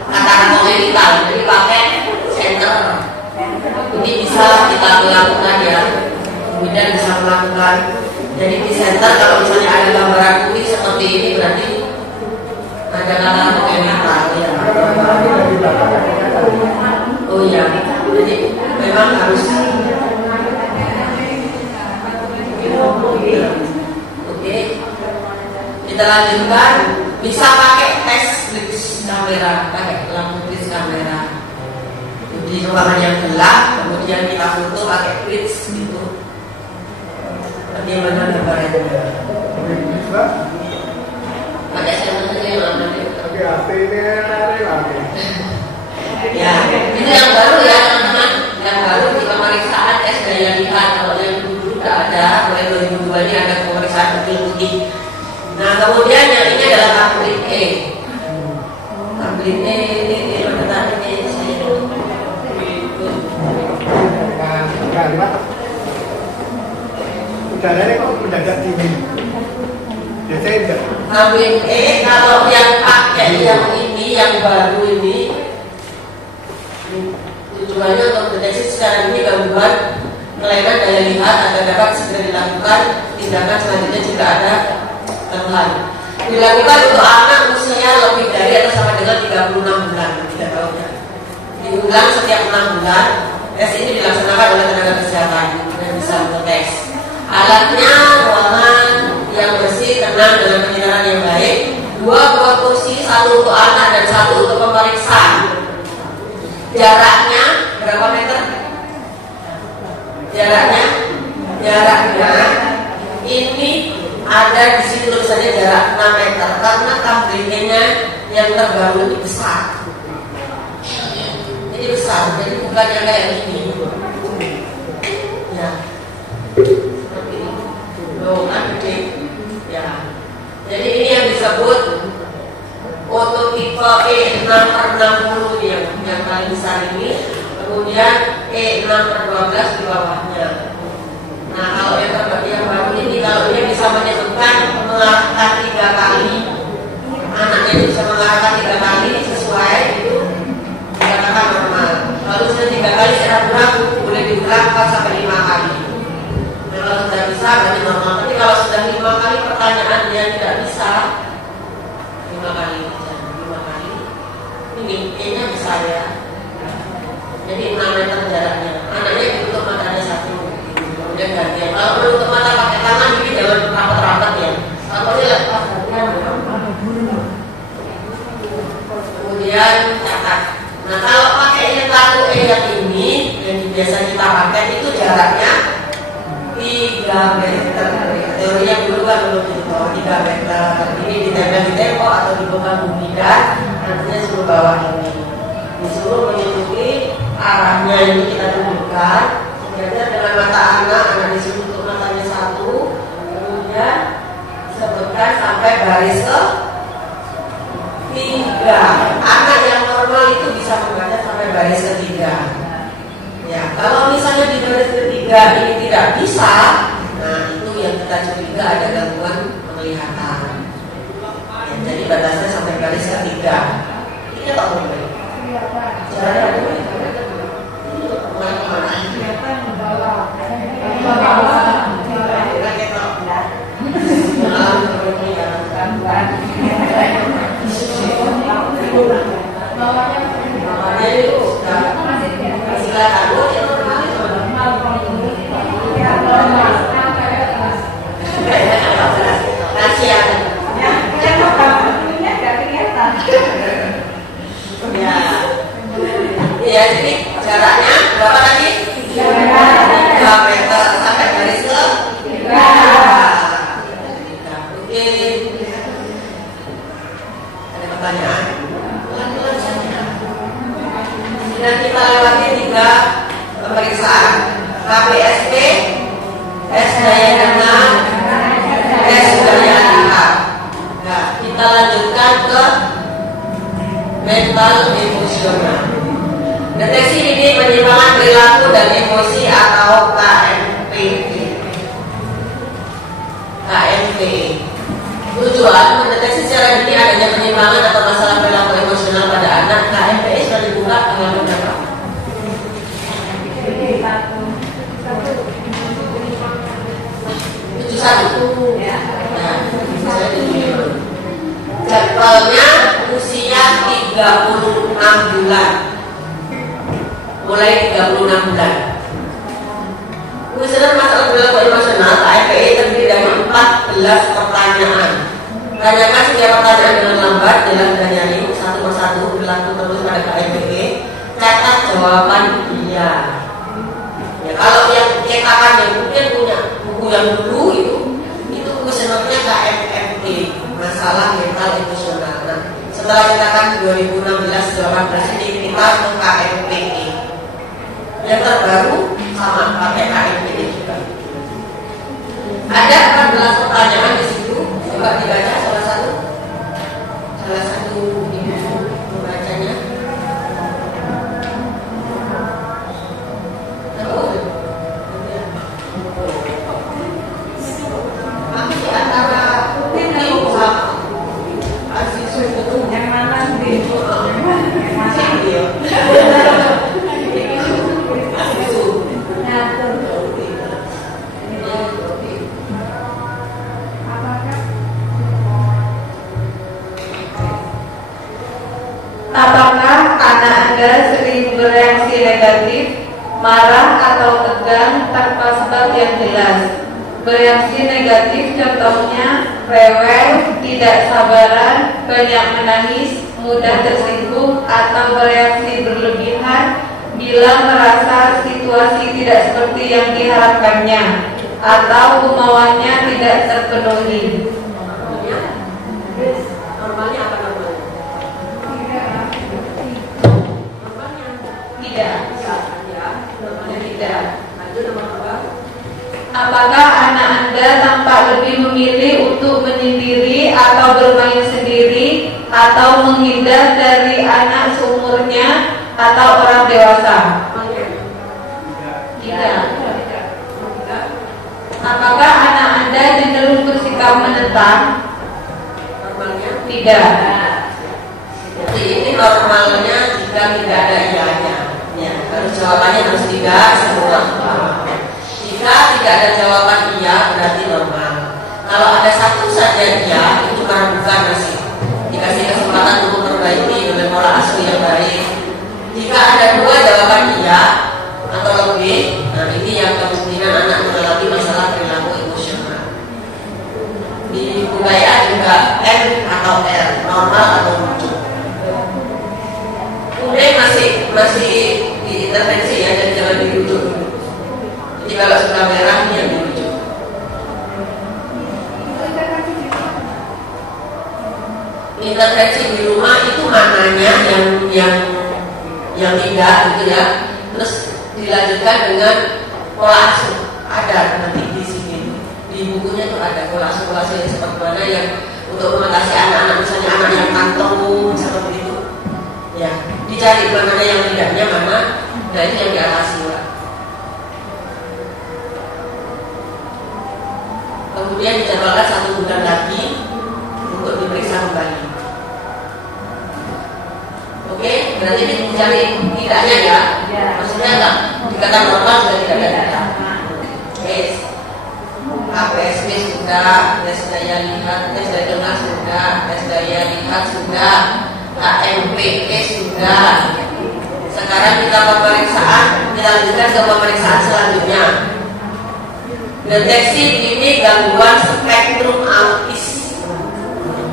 katakan kognitif. Jadi pakai center. Ini bisa kita lakukan ya. Kemudian bisa melakukan. Jadi di center kalau misalnya ada gambaran putih seperti ini berarti ada kata kognitif ya. Oh iya, jadi memang harus. Oke, kita lanjutkan. Bisa pakai tes blitz kamera, pakai lampu blitz kamera. Di ruangan yang gelap, kemudian kita foto pakai blitz gitu. Bagaimana gambarnya? Pakai sensor nanti. Oke, HP-nya ya, itu yang baru ya teman-teman. Yang baru di pemeriksaan tes daya lihat. Kalau yang dulu tidak ada, mulai 2002 ini ada pemeriksaan putih-putih. Nah kemudian yang ini adalah tablet E. Tablet E ini mana tadi ini saya udaranya kok mendadak dingin. Biasanya enggak. Tablet E kalau yang pakai yang ini yang baru ini tujuannya untuk deteksi secara ini gangguan kelainan daya lihat agar dapat segera dilakukan tindakan selanjutnya jika ada keluhan. Dilakukan untuk anak usia lebih dari atau sama dengan 36 bulan, 3 tahun ya. Diulang setiap 6 bulan. Tes ini dilaksanakan oleh tenaga kesehatan dan bisa tes. Alatnya ruangan yang bersih, tenang dengan penyinaran yang baik. 2 buah kursi, 1 untuk anak dan 1 untuk pemeriksa. Jaraknya berapa meter? Jaraknya ini ada di sini tulisannya jarak 6 meter karena tabletnya yang terbaru ini besar. Jadi besar, jadi bukan yang kayak ini. Ya, seperti ini. Loh, kan gede. Ya. Jadi ini yang disebut prototipe E6/60 yang paling besar ini, kemudian E6/12 di bawahnya. Nah kalau yang baru ini, kalau dia bisa menyebutkan mengarahkan 3 kali, anaknya bisa mengarahkan 3 kali sesuai itu dikatakan normal. Kalau sudah 3 kali ragu-ragu boleh diulang 4-5 kali. Nah, Kalau sudah bisa berarti normal. Tapi kalau sudah 5 kali pertanyaan dia tidak bisa, 5 kali, ini E-nya besar ya. Jadi 6 meter jaraknya. Anaknya ditutup matanya 1, kemudian gantian. Kalau menutup mata pakai tangan ini jangan rapat-rapat ya. Kalau ini lepas kemudian catat. Nah kalau pakai ini kartu E yang ini yang biasa kita pakai itu jaraknya 3 meter. Teorinya dulu kan belum itu 3 meter. Ini ditempel di tembok atau di beban bumi dan nantinya suruh bawa ini. Disuruh menyusui arahnya ini kita tunjukkan. Kemudian dengan mata anak disuruh tutup matanya 1. Kemudian sebutkan sampai baris ke 3. Anak yang normal itu bisa membaca sampai baris ke-3. Ya, kalau misalnya di baris ke-3 ini tidak bisa, nah itu yang kita curiga ada gangguan penglihatan. Ya, jadi batasnya sampai baris ke-3. Ini tak boleh. Caranya boleh. Kemana-kemana? Ya, jadi jaraknya berapa tadi? 2 meter sampai garis ke 3. Oke. Ada pertanyaan? Pelan-pelan saja. Dan kita lewati 3 pemeriksaan. KPSP, tes daya dengar, tes daya lihat. Nah, kita lanjutkan ke mental emosional. Deteksi ini penyimpangan perilaku dan emosi atau KMPE. Tujuan mendeteksi secara dini adanya penyimpangan atau masalah perilaku emosional pada anak. KMPE sudah dibuka tanggal berapa? 71. Ya. Jadwalnya usia 36 bulan. Mulai 36 bulan. Kuesioner masalah perilaku emosional KMPE terdiri dari 14 pertanyaan. Tanyakan setiap pertanyaan dengan lambat, jelas dan nyaring, satu persatu berlaku terus pada KMPE. Catat jawaban iya. Ya, kalau yang cetakan yang mungkin punya buku yang dulu itu kuesionernya KMME, masalah mental emosional. Nah, setelah cetakan 2016-18 ini kita ke KMPE. Yang terbaru sama pakai KMPE juga. Ada 14 pertanyaan di situ. Coba dibaca salah satu ibu membacanya. Aku di antara ini sama Aziz itu yang mana sih? Yang mana dia? Apakah anak Anda sering bereaksi negatif, marah atau tegang tanpa sebab yang jelas? Bereaksi negatif contohnya rewel, tidak sabaran, banyak menangis, mudah tersinggung, atau bereaksi berlebihan bila merasa situasi tidak seperti yang diharapkannya atau kemauannya tidak terpenuhi. Normalnya apa namanya? Tidak. Ya, normalnya tidak. Lanjut nomor 2. Apakah anak Anda tampak lebih memilih untuk menyendiri atau bermain sendiri atau menghindar dari anak seumurnya atau orang dewasa? Tidak. Apakah anak Anda cenderung bersikap menentang? Normalnya Tidak. jadi ini normalnya jika tidak ada ianya. Ya, harus jawabannya harus tidak semua. Jika tidak ada jawaban kemungkinan anak mengalami masalah perilaku emosional. Di budaya juga N atau R, normal atau lucu. Kemudian masih diintervensi ya, dan jangan dirujuk dulu. Jadi kalau sudah merah ini yang dirujuk. Intervensi di rumah itu maknanya yang tidak gitu ya. Terus dilanjutkan dengan pola asuh. Ada nanti di sini di bukunya tuh ada pola asuh yang seperti mana yang untuk mengatasi anak-anak, misalnya anak yang kantong seperti itu. Ya, dicari mana yang tidaknya mana, nah itu yang diatasi lah. Kemudian dijadwalkan 1 bulan lagi untuk diperiksa kembali. Oke, berarti dicari tidaknya ya. Maksudnya enggak dikatakan normal sudah tidak ada. Oke, KPSP sudah, tes daya lihat, tes daya dengar sudah, tes daya lihat sudah, KMPE sudah. Sekarang kita lanjutkan ke pemeriksaan selanjutnya. Deteksi dini gangguan spektrum autis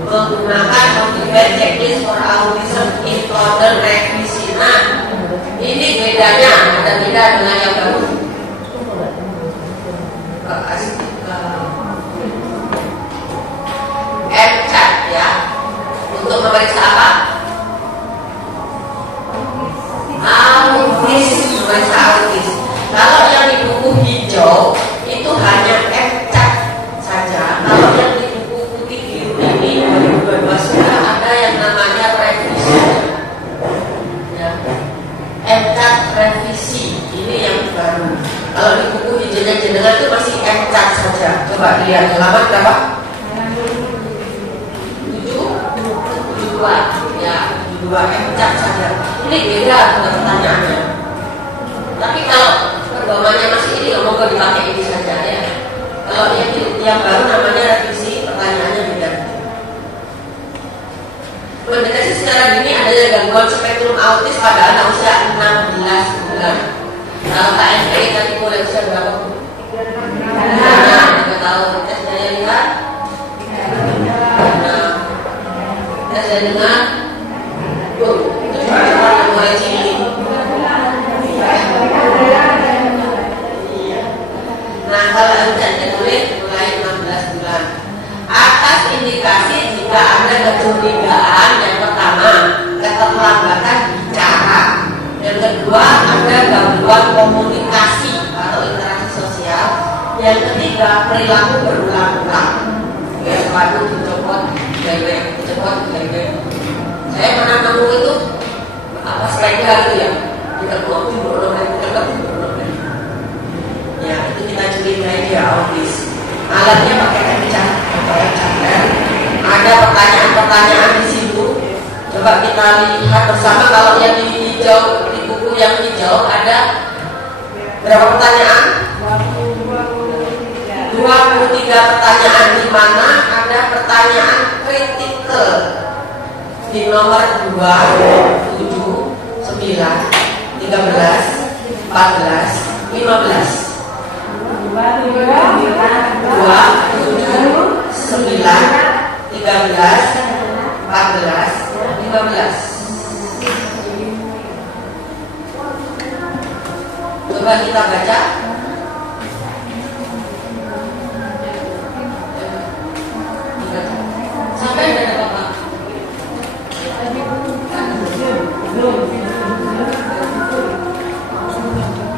menggunakan Motivate Checklist for Autism in Order Revisi. Nah, ini bedanya, ada beda dengan yang baru. MCAT ya, untuk memeriksa apa? Autis, memeriksa autis. Kalau yang di buku hijau itu hanya MCAT saja. Kalau yang di buku putih biru ini 2022 sudah ada yang namanya revisi. Ya. MCAT revisi ini yang baru. Kalau di buku hijaunya jenengan itu masih MCAT saja. Coba lihat halaman berapa? 72 ya, 72 MCAT saja. Ini beda dengan pertanyaannya. Tapi kalau perdomannya masih ini, monggo dipakai ini saja ya. Kalau yang baru namanya revisi, pertanyaannya beda. Mendeteksi secara dini adanya gangguan spektrum autis pada anak usia 16 bulan. Kalau KMPI tadi mulai usia berapa? 3 tahun. Tes daya lihat, tes daya dengar, itu sudah mulai cilik. Nah, kalau MCAT ditulis mulai 16 bulan. Atas indikasi jika ada kecurigaan, yang pertama keterlambatan bicara, yang kedua ada gangguan komunikasi atau interaksi sosial, yang ketiga perilaku berulang-ulang. Ya, sepatu dicopot, gaya. Saya pernah nemu itu apa sepeda itu ya, ditekuk. Ya, itu kita curigai dia autis. Alatnya pakai MCAT. Ada pertanyaan-pertanyaan di situ. Coba kita lihat bersama. Kalau yang di hijau, di buku yang hijau ada berapa pertanyaan? 23 pertanyaan, di mana ada pertanyaan kritikal di nomor 2, 7, 9, 13, 14, 15. 2, 7, 9, 13, 14, 15. Coba kita baca. Sampai ada apa?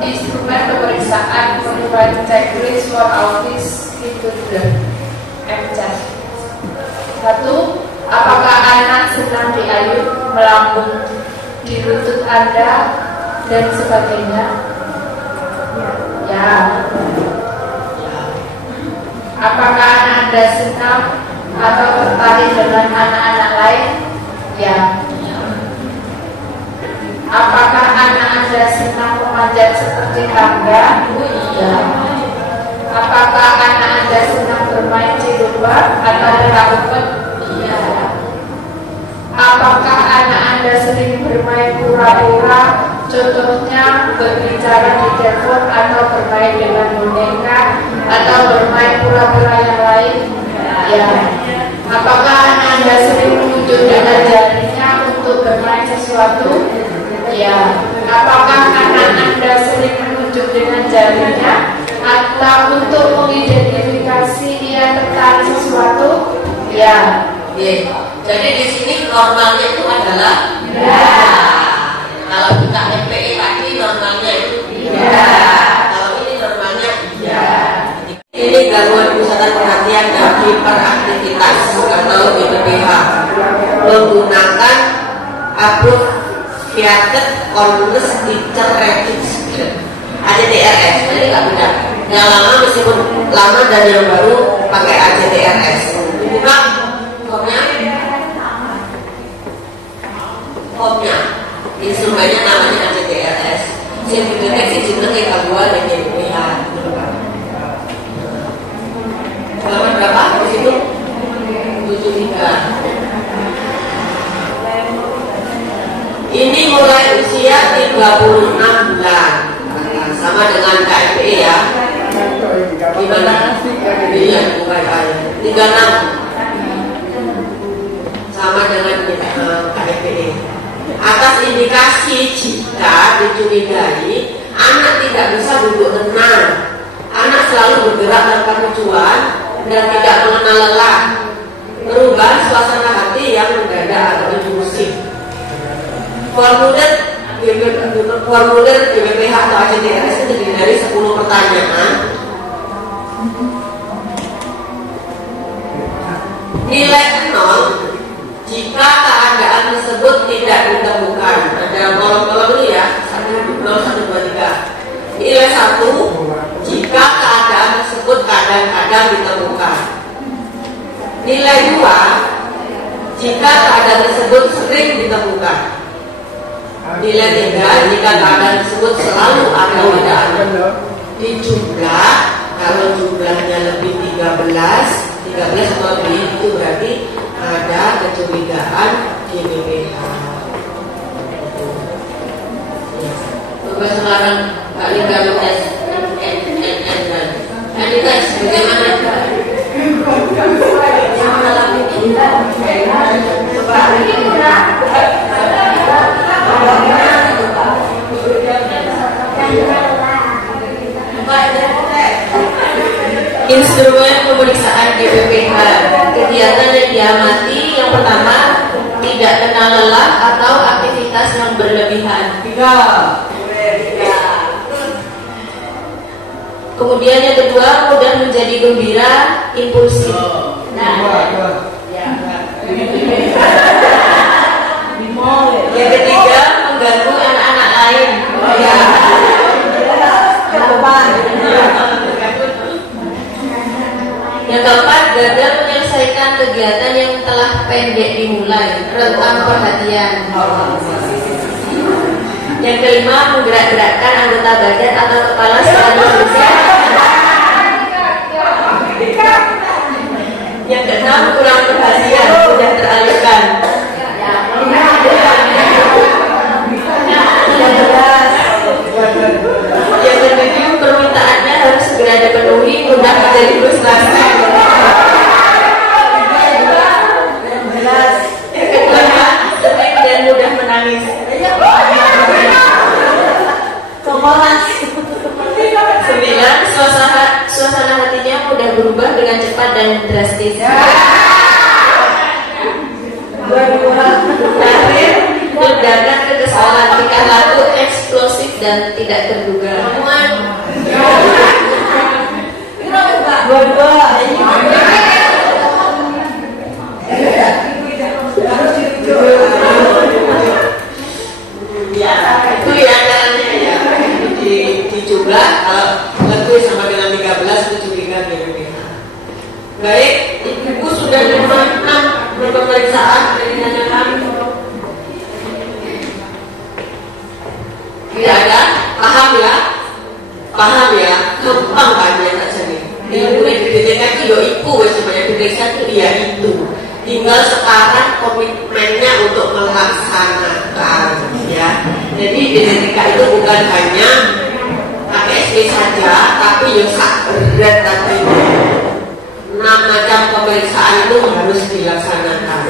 Instrumen pemeriksaan Motivate Checklist for Autis itu sudah MCAT. 1. Apakah anak sedang diayun, melambung di lutut Anda dan sebagainya? Ya. Apakah anak Anda senang atau tertarik dengan anak-anak lain? Ya. Apakah anak Anda senang memanjat seperti tangga? Iya. Apakah anak Anda senang bermain di luar atau bola umpet? Iya. Apakah anak Anda sering bermain pura-pura, contohnya berbicara di telepon atau bermain dengan boneka atau bermain pura-pura yang lain? Ya. Apakah Anda sering menunjuk dengan jarinya untuk bermain sesuatu? Ya. Apakah anak Anda sering menunjuk dengan jarinya atau untuk mengidentifikasi dia tertarik sesuatu? Ya. Jadi di sini normalnya itu adalah ya. Kalau kita MPE tadi normalnya itu ya. Kalau ini normalnya ya. Ini gangguan pusat perhatian dan hiperaktivitas atau GPPH menggunakan Abbreviated Orders Teacher Rating ACTRS. Ini nggak beda. Yang lama meskipun lama dan yang baru pakai ACTRS. Buka formnya, instrumennya namanya ACTRS. Yang dideteksi jenenge gangguan dan GPPH. Halaman berapa di situ? 73. Ini mulai usia 36 bulan, sama dengan KFE ya. Gimana? Iya, bukan 36. Sama dengan KFE. Atas indikasi jika dicurigai anak tidak bisa duduk tenang, anak selalu bergerak tanpa tujuan dan tidak mengenal lelah, perubahan suasana hati yang mendadak atau impulsif. Formulir GPPH atau ACTRS itu terdiri dari 10 pertanyaan. Nilai 0 jika keadaan tersebut tidak ditemukan. Ada kolom-kolom ini ya, 1, 0, 1, 2, 3. Nilai 1 jika keadaan tersebut kadang-kadang ditemukan. Nilai 2 jika keadaan tersebut sering ditemukan. Nilai 3 jika keadaan tersebut selalu ada pada anak. Di jumlah, kalau jumlahnya lebih 13 atau lebih, itu berarti ada kecurigaan GPPH. Coba sekarang Kak Lika tes tes bagaimana? Instrumen pemeriksaan GPPH. Kegiatan yang diamati yang pertama, tidak kenal lelah atau aktivitas yang berlebihan. Kemudian yang kedua, mudah menjadi gembira, impulsif. Yang ketiga, mengganggu anak-anak lain. Yang keempat, gagal menyelesaikan kegiatan yang telah pendek dimulai, rentan perhatian. Yang kelima, menggerak-gerakkan anggota badan atau kepala secara berusaha. Yang keenam, kurang perhatian, mudah teralihkan. Yang ketujuh, permintaannya harus segera dipenuhi, mudah menjadi frustrasi. Yang kelima, sering dan mudah menangis. Sembilan, suasana hatinya mudah berubah dengan cepat dan drastis. Terakhir, ledakan kekesalan, tingkah laku eksplosif dan tidak terduga. Ya, itu ya caranya ya. Di jumlah kalau lebih sama dengan 13 itu curiga GPPH. Baik, ibu sudah dilakukan pemeriksaan dari nanya kami. Tidak ada, paham ya? Paham ya? Gampang kan ya tak jadi. Ibu yang didetekan itu ibu sebenarnya diperiksa itu dia itu. Tinggal sekarang komitmennya untuk melaksanakan ya. Jadi genetika itu bukan hanya pakai SD saja, tapi ya berat tadi 6 macam pemeriksaan itu harus dilaksanakan.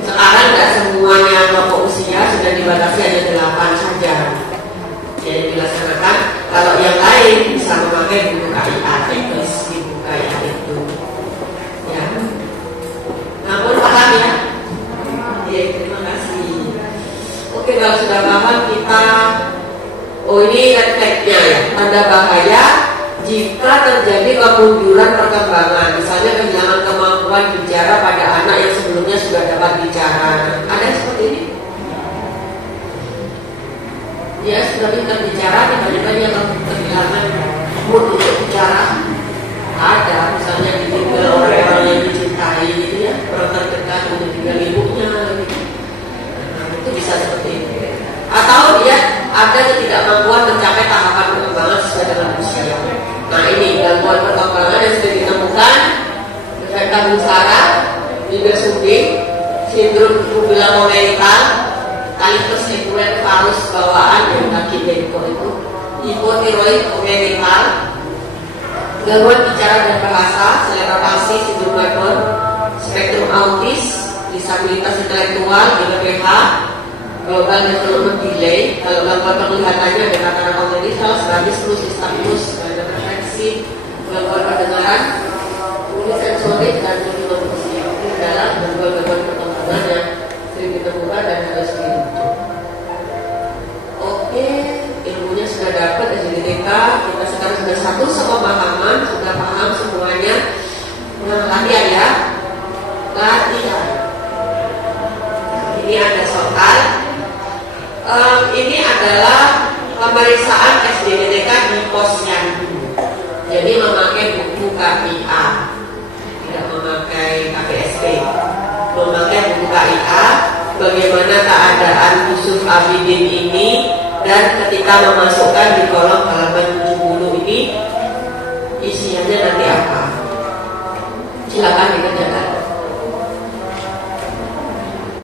Sekarang tidak semuanya kelompok usia sudah dibatasi hanya 8 saja yang dilaksanakan. Kalau yang lain bisa memakai buku KIA, teknis di buku KIA itu. Ya, namun paham ya? Ya, terima kasih. Oke, kalau sudah paham kita, ini refleksnya ya, tanda bahaya jika terjadi kemunduran perkembangan, misalnya kehilangan kemampuan bicara pada anak yang sebelumnya sudah dapat bicara. Ada seperti ini? Ya, sudah pintar bicara, tiba-tiba dia kehilangan mood untuk bicara. Ada, misalnya ditinggal orang-orang yang dicintai, gitu ya, orang terdekat untuk tinggal ibunya, gitu. Nah, itu bisa seperti itu. Atau dia ada ketidakmampuan mencapai tahapan perkembangan sesuai dengan usia. Nah, ini gangguan perkembangan yang sudah ditemukan: efek tabung saraf, bibir suntik, sindrom rubella congenital, talitus equinovarus bawaan yang kaki bengkok itu, hipotiroid congenital, gangguan bicara dan bahasa, selera palsi, sindrom Wyburn, spektrum autis, disabilitas intelektual, GBPH, global development delay. Kalau gangguan penglihatannya ada katarak congenital, strabismus, nystagmus, ada refleksi, gangguan pendengaran, unisensorik dan multilokusi. Ini adalah gangguan-gangguan perkembangan yang sering ditemukan dan harus dirujuk. Oke, ilmunya sudah dapat dari TK. Kita sekarang sudah satu sepemahaman, sudah paham semuanya. Nah, latihan ya, latihan. Ini ada soal. Ini adalah pemeriksaan SDDTK di posyandu. Jadi memakai buku KIA, tidak memakai KPSP. Memakai buku KIA, bagaimana keadaan Yusuf Abidin ini, dan ketika memasukkan di kolom halaman 70 ini isiannya nanti apa? Silakan dikerjakan.